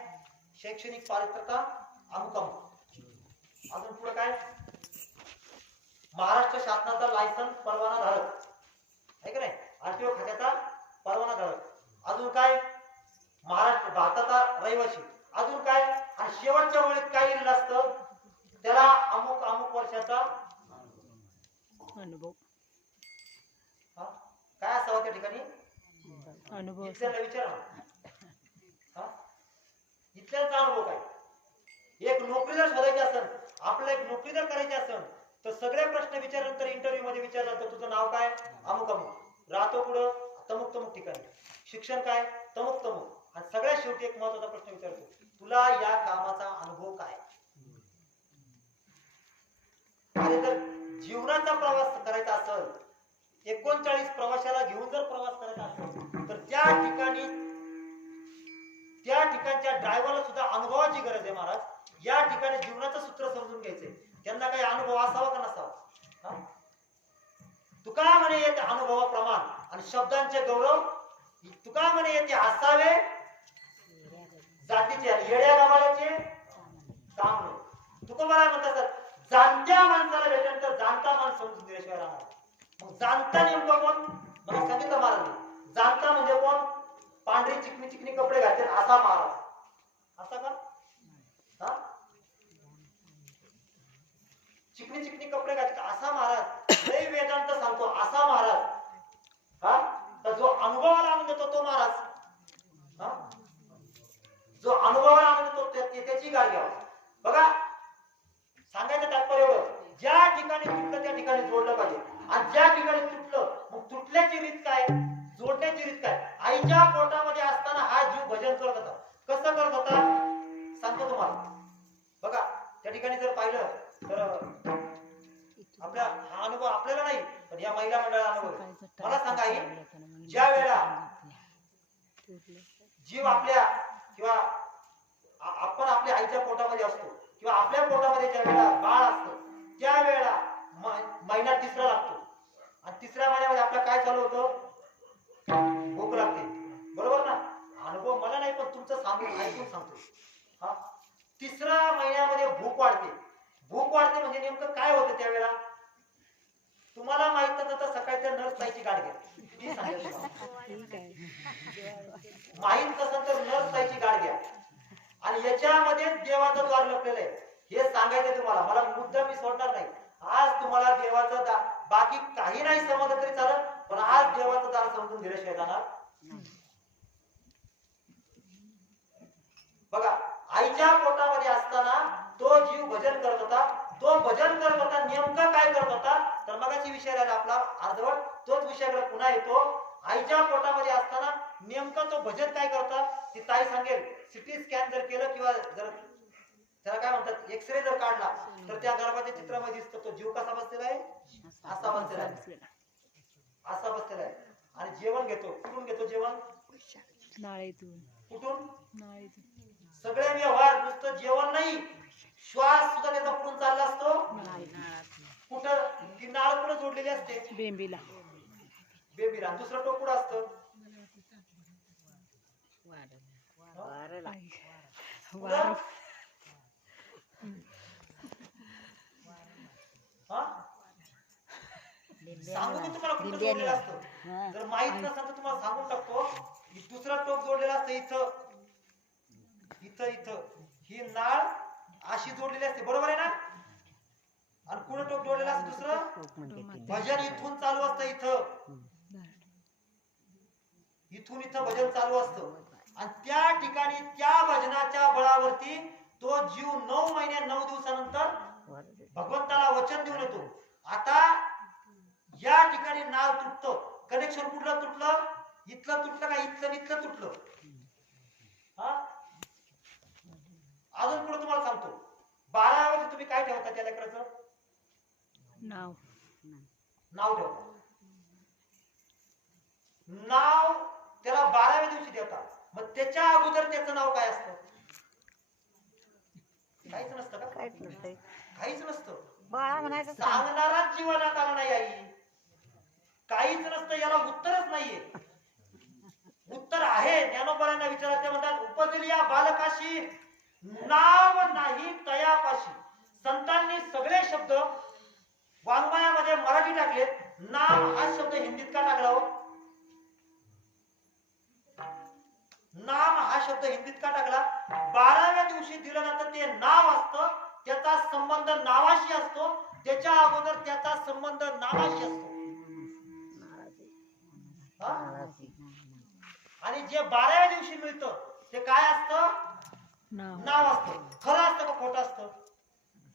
शैक्षणिक पात्रता अमुकम अजून पुढे काय महाराष्ट्र शासनाचा लायसन्स परवाना धारक आहे का नाही आरटीओ खात्याचा परवाना धारक अजून काय महाराष्ट्र भारताचा रहिवासी अजून काय आणि शेवटच्या वेळेत काय लिहिलेलं असतं त्याला अमुक अमुक वर्षाचा अनुभव काय असावं त्या ठिकाणी अनुभव इथल्याला विचारा इथल्याचा अनुभव काय एक नोकरी जर शोधायची असेल आपल्याला एक नोकरी जर करायची असेल तर सगळे प्रश्न विचारल्यानंतर इंटरव्ह्यू मध्ये विचारलं तर तुझं नाव काय अमुक अमुक राहतो कुठं तमुक तमुक ठिकाणी शिक्षण काय तमुक तमुक आणि सगळ्यात शेवटी एक महत्वाचा प्रश्न विचारतो तुला या कामाचा अनुभव काय आणि जर जीवनाचा प्रवास करायचा असेल 39 प्रवाशाला घेऊन जर प्रवास करायचा असेल तर त्या ठिकाणच्या ड्रायव्हरला सुद्धा अनुभवाची गरज आहे महाराज या ठिकाणी जीवनाचं सूत्र समजून घ्यायचंय त्यांना काही अनुभव असावा का नसावा तुका म्हणे येते अनुभवाप्रमाण आणि शब्दांचे गौरव तुका म्हणे येते असावे जातीचे येड्या गावाचे काम तुका मला म्हणतात जाणत्या माणसाला भेटल्यानंतर जाणता माणूस समजून दिल्याशिवाय राहणार मग जाणता नेमकं कोण मला सांगितलं महाराज जाणता म्हणजे कोण? पांढरी चिकनी चिकनी कपडे घातले असा महाराज. असा का? हा? चिकनी चिकनी कपडे घातले असा महाराज. लय वेदांत सांगतो असा महाराज. हा? तर जो अनुभवाला आणून देतो तो महाराज. हा? जो अनुभवाला आणून देतो त्याची गाडी घ्यावा. बघा सांगायचं तात्पर्य एवढं, ज्या ठिकाणी तुटलं त्या ठिकाणी जोडलं पाहिजे. आणि ज्या ठिकाणी तुटलं मग तुटल्याची रीत काय, जोडण्याची रीत काय? आईच्या पोटामध्ये असताना हा जीव भजन करत होता. कसं करत होता सांगतो तुम्हाला. बघा त्या ठिकाणी जर पाहिलं तर आपल्या हा अनुभव आपल्याला नाही पण या महिला मंडळाला अनुभव. मला सांगा आई, ज्या वेळेला जीव आपल्या किंवा आपण आपल्या आईच्या पोटामध्ये असतो किंवा आपल्या पोटामध्ये ज्या वेळेला बाळ असतं त्यावेळेला महिना तिसरा लागतो. आणि तिसऱ्या महिन्यामध्ये आपलं काय चालू होतं? भूक लागते. बरोबर ना? अनुभव मला नाही पण तुमचं सांगून ऐकून सांगतो. हा? तिसऱ्या महिन्यामध्ये भूक वाढते. भूक वाढते म्हणजे नेमकं काय होतं त्यावेळेला तुम्हाला माहित नसतं तर सकाळच्या नर्स ताईची गाठ घ्या. ती सांगेल माहित नसेल तर नर्स ताईची गाठ घ्या. आणि याच्यामध्ये देवाचं द्वार लपलेलं आहे हे सांगायचं तुम्हाला. मला मुद्दा मी सोडणार नाही. आज तुम्हाला देवाचं बाकी काही नाही समजलं तरी चालत पण आज देवाचं दार समजून दिल्याशिवाय जाणार. बघा आईच्या पोटामध्ये असताना तो जीव भजन करत होता. तो भजन करत होता नेमकं काय करत होता तर मगाची विषय राहिला आपला अर्धवट तोच विषयाकडे पुन्हा येतो. आईच्या पोटामध्ये असताना नेमकं तो भजन काय करता ती ताई सांगेल. सिटी स्कॅन जर केलं किंवा जर त्याला काय म्हणतात एक्सरे जर काढला तर त्या गर्भाच्या चित्रामध्ये दिसतो तो जीव कसा बसलेला आहे. असा बसलेला आहे. असा बसलेला आहे. आणि जेवण घेतो. कुठून घेतो जेवण? नाळीतून. कुठून? नाळीतून. सगळे व्यवहार नुसतं जेवण नाही श्वास सुद्धा त्याचा कुठून चालला असतो? कुठं? ती नाळ कुठं जोडलेली असते? बेंबीला. बेबीला. दुसरं टोक कुठं असतं? वार. सांगू की तुम्हाला कुठं जोडलेलं असतं? जर माहित नसेल तर तुम्हाला सांगून टाकतो. दुसरा टोक जोडलेला असतं इथं इथं इथं. ही नाळ अशी जोडलेली असते. बरोबर आहे ना? आणि कुठं टोक जोडलेलं असतं दुसरं? भजन इथून चालू असतं. इथून इथं भजन चालू असतं. आणि त्या ठिकाणी त्या भजनाच्या बळावरती तो जीव 9 महिने 9 दिवसानंतर भगवंताला वचन देऊन येतो. आता या ठिकाणी नाव तुटतं. कनेक्शन कुठलं तुटलं? इथलं तुटलं का इथलं तुटलं? हा? अजून पुढे तुम्हाला सांगतो. 12 वर्ष तुम्ही काय ठेवता त्या लेकराचं? नाव. नाव ठेवता. नाव त्याला 12व्या दिवशी देतात. मग त्याच्या अगोदर त्याचं नाव काय असतं? काहीच नसतं का? काहीच नसतं. बाळा म्हणायचं सांगणाराच जीवनात आला नाही आई. काहीच नसतं. याला उत्तरच नाहीये. उत्तर आहे. ज्ञानोबांना विचारलं ते म्हणतात उपजलिया बालकाशी नाव नाही तयापाशी. संतांनी सगळे शब्द वाङ्मयामध्ये मराठी टाकलेत. नाम हा शब्द हिंदीत का टाकला हो? नाम हा शब्द हिंदीत का टाकला? 12व्या दिवशी दिलं जातं ते नाव असतं. त्याचा संबंध नावाशी असतो. त्याच्या अगोदर त्याचा संबंध नावाशी असतो. आणि जे 12व्या दिवशी मिळतं ते काय असतं? नाव असतं. खरं असतं का खोटं असतं?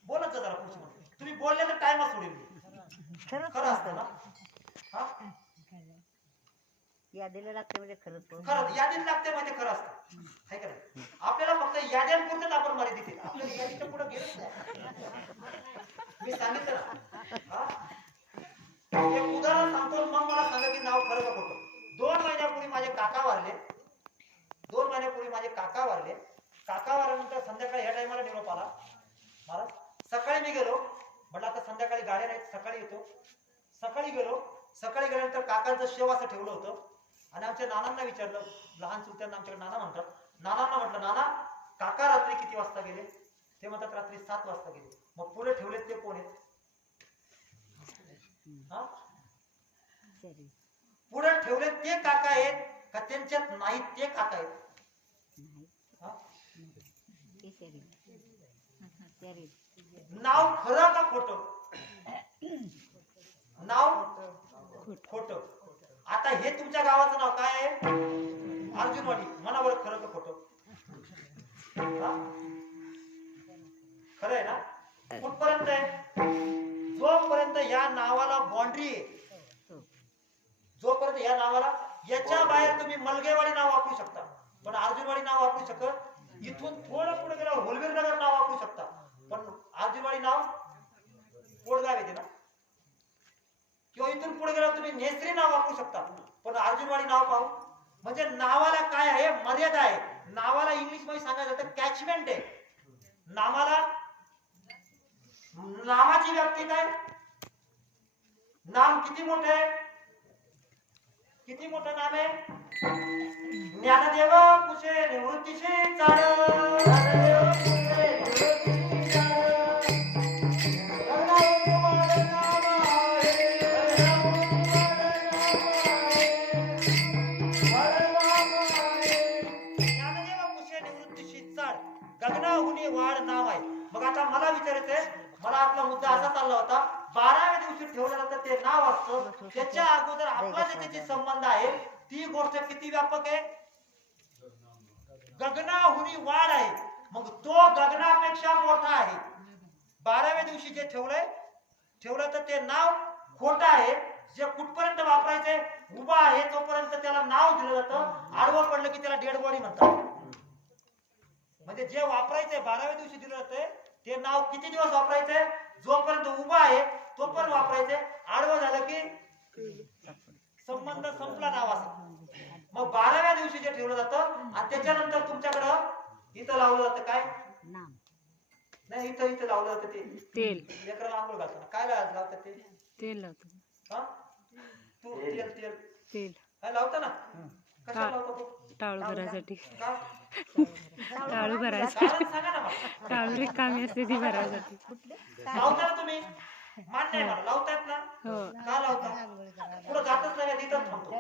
बोलत जा जरा पुढच्या. तुम्ही बोलले तर टाइम सोडेल. खरं असतं ना? हा? यादीला लागते म्हणजे खरं. खरं यादीत लागते म्हणजे खरं असतं. आहे का नाही? आपल्याला फक्त याद्यांपुरतच आपण मर्यादित आहे. आपल्याला यादीच्या पुढे गेलंच नाही. मी सांगितलं ना. एक उदाहरण सांगतो मग मला सांगा की नाव खरं का खोटं. 2 महिन्यापूर्वी माझे काका वारले. 2 महिन्यापूर्वी माझे काका वारले. काका वारल्यानंतर संध्याकाळी ह्या टायमाला निरोप आला. महाराज सकाळी मी गेलो. म्हटलं आता संध्याकाळी गाड्या नाहीत सकाळी येतो. सकाळी गेलो. सकाळी गेल्यानंतर काकांचं शेव असं ठेवलं होतं. आणि आमच्या नानांना विचारलं. लहान चुलत्यांना आमच्याकडे नाना म्हणतात. नानांना म्हटलं नाना काका रात्री किती वाजता गेले? ते म्हणतात रात्री 7 वाजता गेले. मग पुढे ठेवलेत ते कोण आहेत? पुढे ठेवले ते काका आहेत का त्यांच्यात नाहीत ते काका आहेत? हा? नाव खरं का खोट? नाव खोट. आता हे तुमच्या गावाचं नाव काय आहे? अर्जुनवाडी. म्हणा बरं खरं का खोट? खरं आहे ना? कुठपर्यंत आहे? जोपर्यंत या नावाला बाउंड्री आहे, जोपर्यंत या नावाला, याच्या बाहेर तुम्ही मलगेवाडी नाव वापरू शकता पण अर्जुनवाडी नाव वापरू शकत. इथून थोडं पुढे गेल्यावर होलवीर नगर नाव वापरू शकता पण अर्जुनवाडी नाव पोळगाव येते ना. किंवा इथून पुढे गेल्यावर तुम्ही नेसरी नाव वापरू शकता पण अर्जुनवाडी नाव पाहू. म्हणजे नावाला काय आहे? मर्यादा आहे. नावाला इंग्लिश मध्ये सांगायचं तर कॅचमेंट आहे. नामाची व्याप्ती काय? नाम किती मोठं आहे? किती मोठं नाम आहे? ज्ञानदेव कुशे निवृत्तीशी चाल. गगनाहुनी वाढ नाव आहे. मग आता मला विचारायचंय, मला आपला मुद्दा असा चालला होता, 12व्या दिवशी ठेवल्यानंतर ते नाव असतं, त्याच्या अगोदर आपला त्याच्याशी संबंध आहे, ती गोष्ट किती व्यापक आहे? गगनाहुनी वाढ आहे. मग तो गगनापेक्षा मोठा आहे. 12व्या दिवशी जे ठेवलं तर ते नाव खोटं आहे. जे कुठपर्यंत वापरायचंय, उभा आहे तोपर्यंत त्याला नाव दिलं जातं, आडवं पडलं की त्याला डेड बॉडी म्हणतात. म्हणजे जे वापरायचंय 12व्या दिवशी दिलं जातंय ते नाव किती दिवस वापरायचंय? जोपर्यंत उभा आहे तोपर्यंत वापरायचंय. आडवं झालं की संबंध संपला नावाचा. मग 12व्या दिवशी जे ठेवलं जातं आणि त्याच्यानंतर तुमच्याकडं इथं लावलं जातं काय? नाही, इथं लावलं जातं ते तेल. लेकराला आंघोळ घालताना काय लावतात ते? तेल लावतो. हा, तू तेल तेल काय लावता ना? कशाला लावता तू? टाळू भरायसाठी. का? टाळू भरायसाठी. कारण सांगा ना मला. टाळू रिकामी असते ती भरायसाठी. लावता ना तुम्ही? मान्य आहे मला, लावतायत ना? हो. का लावता? पुढे जातच नाही, तिथं थांबतो.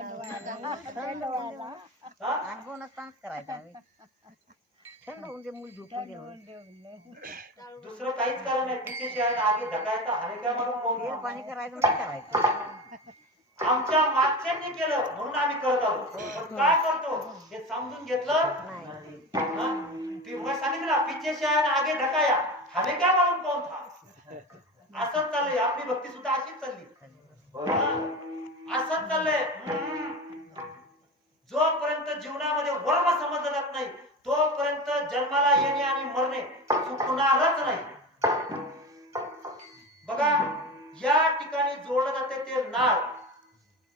हा? अनुभव नसतानाच करायचा आम्ही. थंड होऊन दे, मूल झोपून दे. दुसरं काहीच कारण नाही. तिचे शहर आगे ढकायचा आणि काय मला तेल कोण पाणी करायचं म्हणजे करायचं. आमच्या मागच्यांनी केलं म्हणून आम्ही करत आहोत. पण काय करतो हे समजून घेतलं नाही. हा? ती मग सांगितलं ना, पिछे से आया आगे ढकाया हमें क्या मालूम कौन था. असंच चाललंय. आपली भक्ती सुद्धा अशीच चालली. हा? असंच चाललंय. जोपर्यंत जीवनामध्ये वर्म समजलं जात नाही तोपर्यंत जन्माला येणे आणि मरणे चुकणारच नाही. बघा, या ठिकाणी जोडलं जाते ते नाळ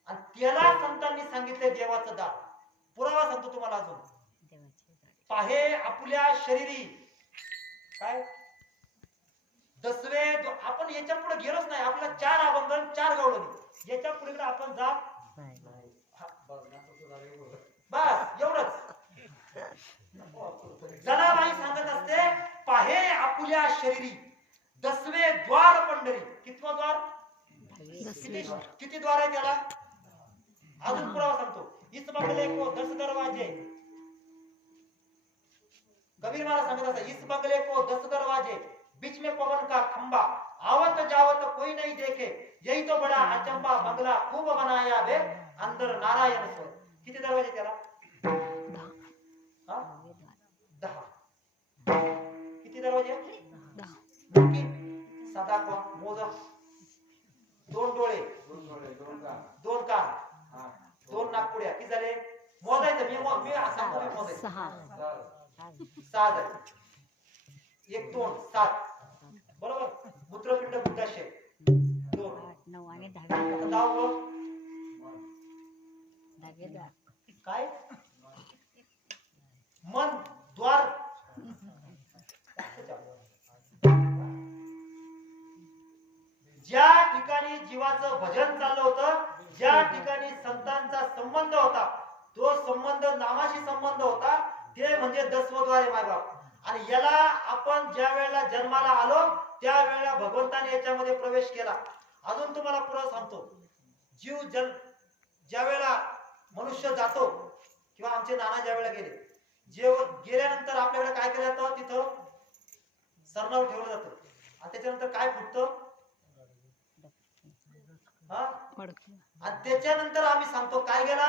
आणि त्याला संतांनी सांगितले देवाचं दान. पुरावा सांगतो तुम्हाला अजून. पाहे आपुल्या शरीरी काय 10वे आपण याच्या पुढे गेलोच नाही. आपला 4 अभंग 4 गवळणी. याच्या पुढे आपण जात नाही. बस एवढंच. जनाबाई सांगत असते, पाहे आपुल्या शरीरी 10वे द्वार पंढरी. कितवं द्वार? किती द्वार आहे त्याला? अजून पुरावा सांगतो. इस बंगले को 10 दरवाजे. कबीर महाराज सांगत असतात, इस बंगले को 10 दरवाजे, बीच में पवन का खंबा, आवत जावत कोई नहीं देखे, यही तो बड़ा अचंबा, बंगला खूब बनाया बे, अंदर नारायण सो. किती दरवाजे त्याला? 10. किती दरवाजे? 10. नक्की? 7 कोण मोजा. 2 डोळे, 2 कान, 2 नाकपुड्या. किती झाले? मोजायचं. मी असं मोजायचं. 6. 6 झाले. 1 2 7 बरोबर. मूत्रपिंड बुद्धाशय 2 8 9 आणि 10. आता 10 काय? मन द्वार. ज्या ठिकाणी जीवाचं भजन चाललं होतं, ज्या ठिकाणी संतांचा संबंध होता, तो संबंध नामाशी संबंध होता, ते म्हणजे 10वं द्वार आहे मायबाप. आणि याला आपण ज्या वेळेला जन्माला आलो त्या वेळेला भगवंताने याच्यामध्ये प्रवेश केला. अजून तुम्हाला पुढे सांगतो. ज्या वेळेला मनुष्य जातो किंवा आमचे नाना ज्या वेळेला गेले, गेल्यानंतर आपल्याकडे काय केलं जातं, तिथं सरनाव ठेवलं जातं आणि त्याच्यानंतर काय फुटतं, मडकं. आणि त्याच्यानंतर आम्ही सांगतो काय गेला,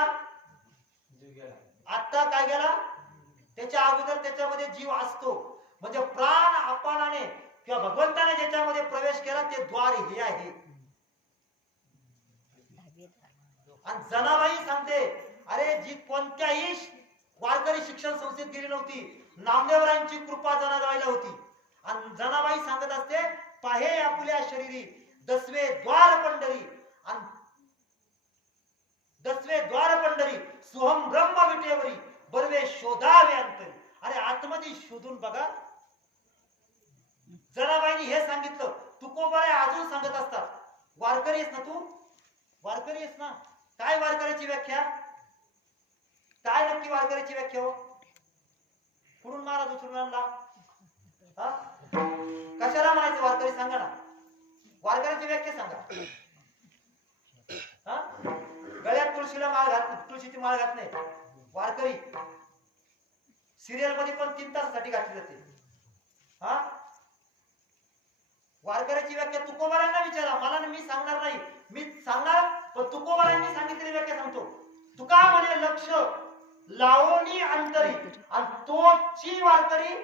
आता काय गेला, त्याच्या अगोदर त्याच्यामध्ये जीव असतो. म्हणजे प्राण अपानाने किंवा भगवंताने ज्याच्यामध्ये प्रवेश केला ते द्वार हे आहे. आणि जनाबाई सांगते, अरे जी कोणत्याही वारकरी शिक्षण संस्थेत गेली नव्हती, नामदेवरायांची कृपा जनाबाईला होती. आणि जनाबाई सांगत असते, पाहे आपुल्या शरीरी दसवे द्वार पंढरी, आणि दसवे द्वार पंढरी सुहम ब्रह्म विटेवरी बर्वे शोधावे अंतरी. अरे आतमध्ये शोधून बघा. जनाबाईंनी हे सांगितलं. तुकोबारे अजून सांगत असतात, वारकरी आहेस ना तू, वारकरी आहेस ना, काय वारकऱ्याची व्याख्या, काय नक्की वारकऱ्याची व्याख्या हो, कुठून महाराज उचलून आणला, कशाला म्हणायचं वारकरी, सांगा ना, वारकऱ्याची व्याख्या सांगा. गळ्यात तुळशीला माळ घात, तुळशीची माळ घात नाही वारकरी. सिरियल मध्ये पण 3 तासासाठी घातली जाते. वारकऱ्याची व्याख्या तुकोबारांना विचारा, मला मी सांगणार नाही, मी सांगणार पण तुकोबारांनी सांगितलेली व्याख्या सांगतो. तुका म्हणे लक्ष लावणी अंतरी, आणि तोची वारकरी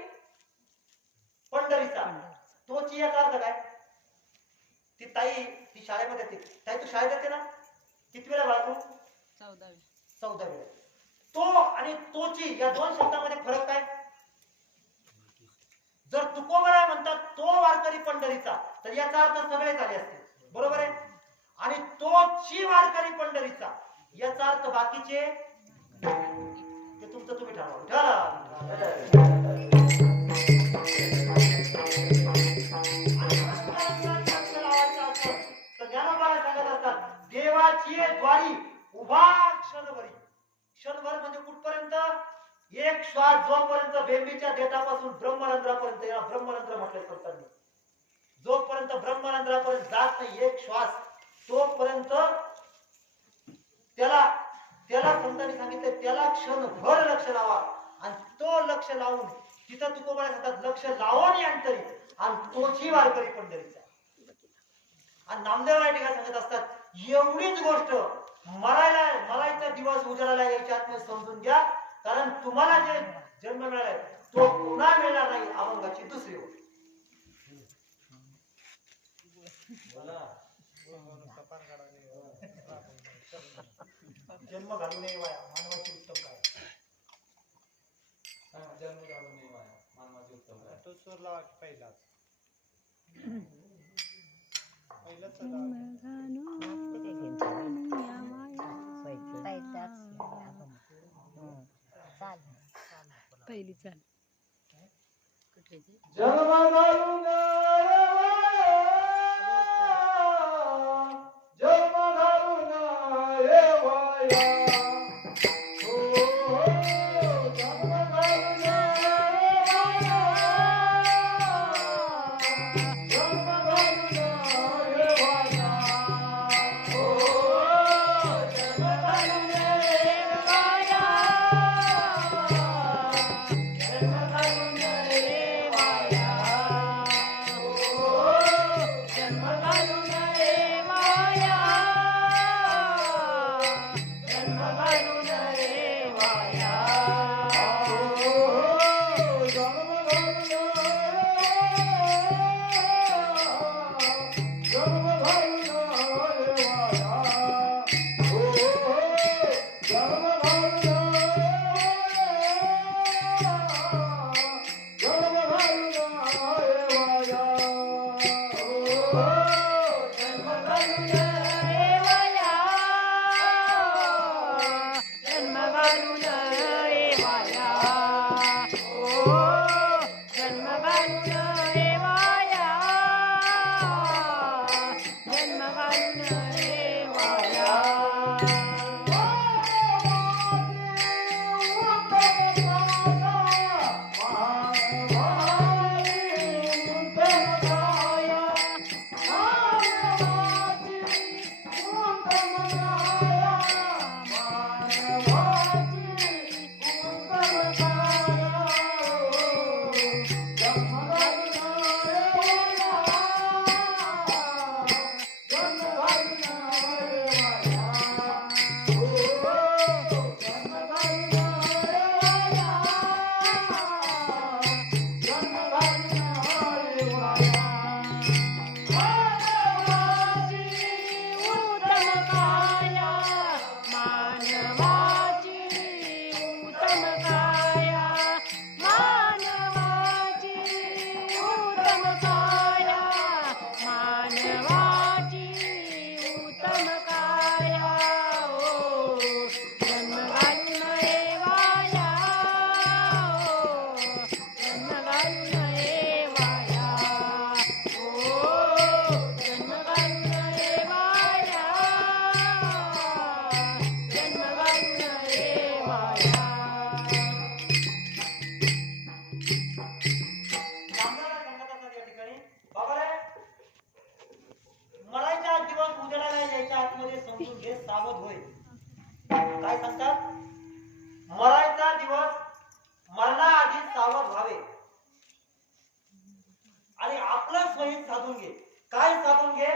पंढरीचा. तोची याचा अर्थ काय, ती ताई ती शाळेमध्ये येते, ताई तू शाळेत येते ना, किती वेळा बाळगू, 14 वेळा. तो आणि तोची या 2 शब्दामध्ये फरक काय, जर तुकोबरा म्हणतात तो वारकरी पंढरीचा, तर याचा अर्थ सगळे झाले असते, बरोबर आहे. आणि तोची वारकरी पंढरीचा याचा अर्थ बाकीचे, ते तुमचं तुम्ही ठरवा. तर ज्ञानोबा सांगत असतात, देवाची द्वारी उभा क्षणभरी. क्षणभर म्हणजे कुठपर्यंत, एक श्वास जोपर्यंत बेंबीच्या देठापासून ब्रह्मरंध्रापर्यंत, याला ब्रह्मरंध्र म्हटले संतांनी, जोपर्यंत ब्रह्मरंध्रापर्यंत जात नाही एक श्वास, तोपर्यंत त्याला संतांनी सांगितले, त्याला क्षणभर लक्ष लावा. आणि तो लक्ष लावून तिथं तुकोबा सांगतात, लक्ष लावून अंतरी, आणि तोची वारकरी पंढरीचा. आणि नामदेव या ठिकाणी सांगत असतात, एवढीच गोष्ट मरायचा दिवस उजाडायला यायच्या आतमध्ये समजून घ्या, कारण तुम्हाला जे जन्म मिळालाय तो पुन्हा मिळणार नाही, अभंगाची दुसरी ओळ. जन्म घालू नये वाया, मानवाची उत्तम काय, जन्म घालू नये वाया, मानवाची उत्तम काय, तो सूर लावा की पहिलाच पहिली चाल. जन्म घालू नये सहित साधून घे. काय साधून घे?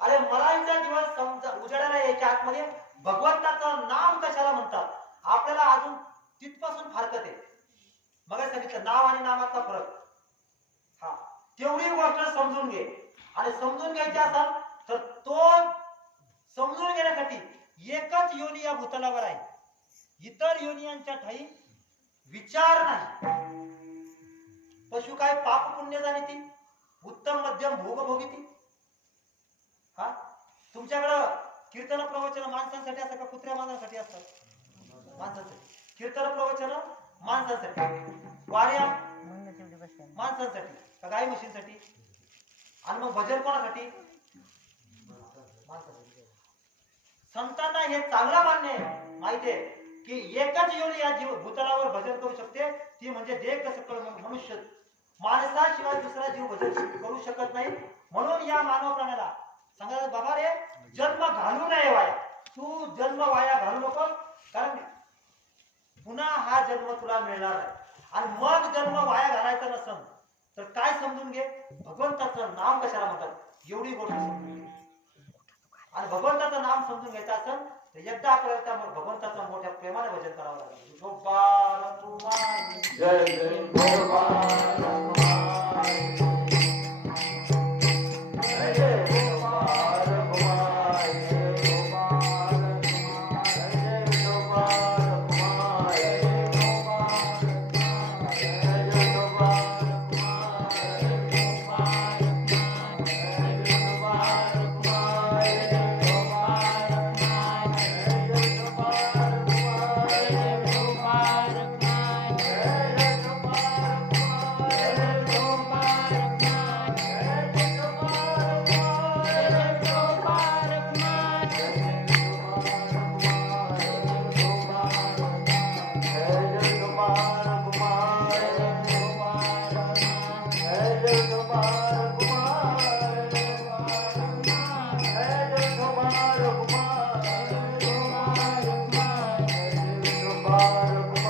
अरे मलाईचा दिवस समजा उजेडाला यायच्या आतमध्ये भगवंताचं नाम कशाला म्हणतात आपल्याला अजून तिथपासून फारकत आहे. मग सांगितलं नाव आणि नामाचा फरक. हा तेवढी गोष्ट समजून घे. आणि समजून घ्यायची असेल तर तो समजून घेण्यासाठी एकच योनी या भूतलावर आहे. इतर योनियांच्या ठाई विचार नाही. पशु काय पाप पुण्य जाणीती, उत्तम मध्यम भोग भोगीती. हा तुमच्याकडं कीर्तन प्रवचन माणसांसाठी असतात का कुत्र्या माणसांसाठी असतात? माणसांसाठी. कीर्तन प्रवचन माणसांसाठी, वाऱ्या माणसांसाठी का गाय म्हशींसाठी? आणि मग भजन कोणासाठी? माणसासाठी. संतांना हे चांगलं मान्य आहे, माहितीये की एकच योनी या जीव भूतलावर भजन करू शकते, ती म्हणजे देह सकळ मनुष्य. माणसाशिवाय दुसरा जीव भजन करू शकत नाही. म्हणून या मानव प्राण्याला सांगायचं बाबा रे जन्म घालू नये वाया. तू जन्म वाया घालू नको, कारण पुन्हा हा जन्म तुला मिळणार आहे. आणि मग जन्म वाया घालायचा नसन तर काय समजून घे? भगवंताचं नाम कशाला म्हणतात एवढी गोष्ट समजून घे. आणि भगवंताचं नाम समजून घ्यायचं असेल तर एकदा आपल्याला त्या भगवंताचं मोठ्या प्रेमाने भजन करावं लागेल. गोपाल कुमार जय जय गोपाल कुमार, जय जय गोपाल कुमार, जय गोपाल कुमार, जय गोपाल कुमार, जय गोपाल कुमार, जय गोपाल कुमार, जय गोपाल कुमार, जय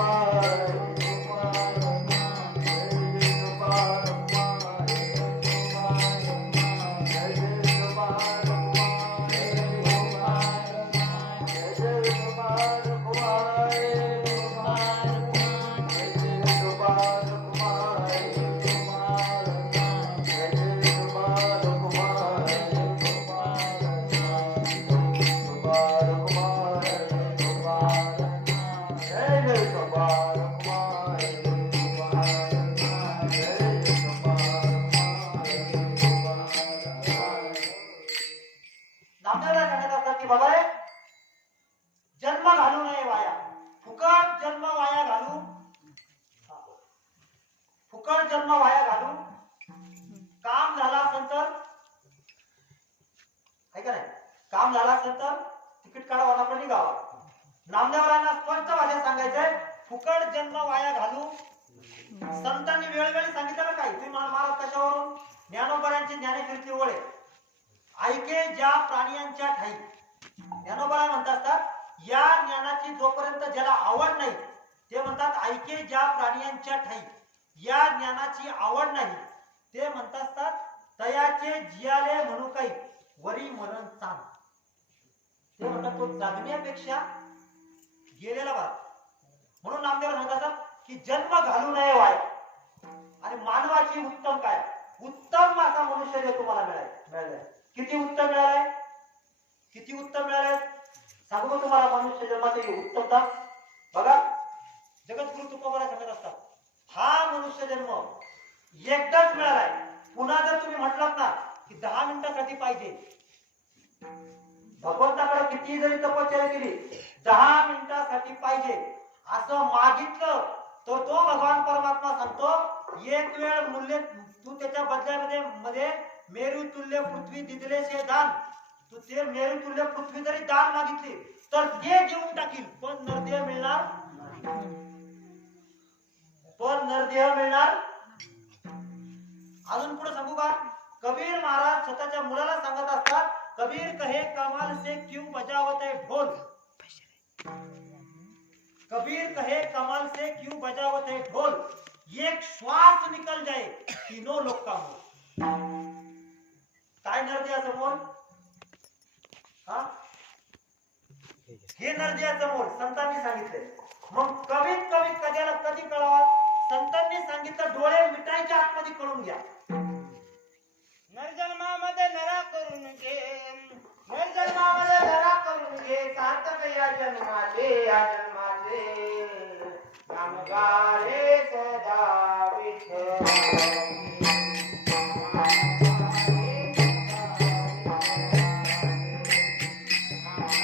नामदेवला सांगत असतात की बाबा रे जन्म घालू नये वाया. फुकट जन्म वाया घालू, फुकट जन्म वाया घालू. काम झाला असेल तर ऐका नाही, काम झाला असेल तर तिकीट काढा वनापणी गावा. नामदेवरायांना स्पष्ट भाषेत सांगायचंय फुकट जन्म वाया घालू. संतांनी वेळोवेळी सांगितलं काय तुम्ही महाराज कशावरून? ज्ञानोबरांची ज्ञानेश्वरीची ओळ आहे. ऐके ज्या प्राण्यांच्या ठाई. ज्ञानोबा म्हणत असतात या ज्ञानाची जोपर्यंत ज्याला आवड नाही ते म्हणतात ऐके ज्या प्राण्यांच्या ठाई. या ज्ञानाची आवड नाही ते म्हणत असतात तयाचे जियाले म्हणू काही वरी मरण चांग. ते म्हणतात तो जगण्यापेक्षा गेलेला बरा. म्हणून नामदेव म्हणत असतात की जन्म घालू नये वाया. आणि मानवाची उत्तम काय? उत्तम असा मनुष्य जे तुम्हाला मिळालाय. किती उत्तम मिळालाय? किती उत्तम मिळालाय सांगू तुम्हाला मनुष्य जन्माची उत्तमता. बघा जगद्गुरु तुकोबारा सांगत असतात हा मनुष्य जन्म एकदाच मिळालाय. पुन्हा जर तुम्ही म्हटलात ना की 10 मिनिटासाठी पाहिजे, भगवंताकडे किती जरी तपश्चर्या केली 10 मिनिटासाठी पाहिजे असं मागितलं तर तो भगवान परमात्मा सांगतो एक वेळ मूल्य तू त्याच्या बदल्यामध्ये मेरू तुल्य पृथ्वी दिदले से दान. तू ते मेरू तुल्य पृथ्वी जरी दान मागितली तर ते घेऊन टाकील पण नरदेह मिळणार, पण नरदेह मिळणार. अजून पुढे सांगू का? कबीर महाराज स्वतःच्या मुलाला सांगत असतात कबीर कहे कमाल से क्यों बजावत है ढोल. कबीर कहे कमाल से क्यों बजावत है ढोल. एक श्वास निकल जाए तीनों लोग का हो. मोल हा हे नरदेहाचं मोल संतांनी सांगितले. मग कमीत कमी कधी कळावा संतांनी सांगितलं डोळे मिटायच्या आतमध्ये कळून घ्या. नरजन्मामध्ये नरा करून घे, नरजन्मामध्ये नरा करून घे, सार्थक या जन्माचे नामगार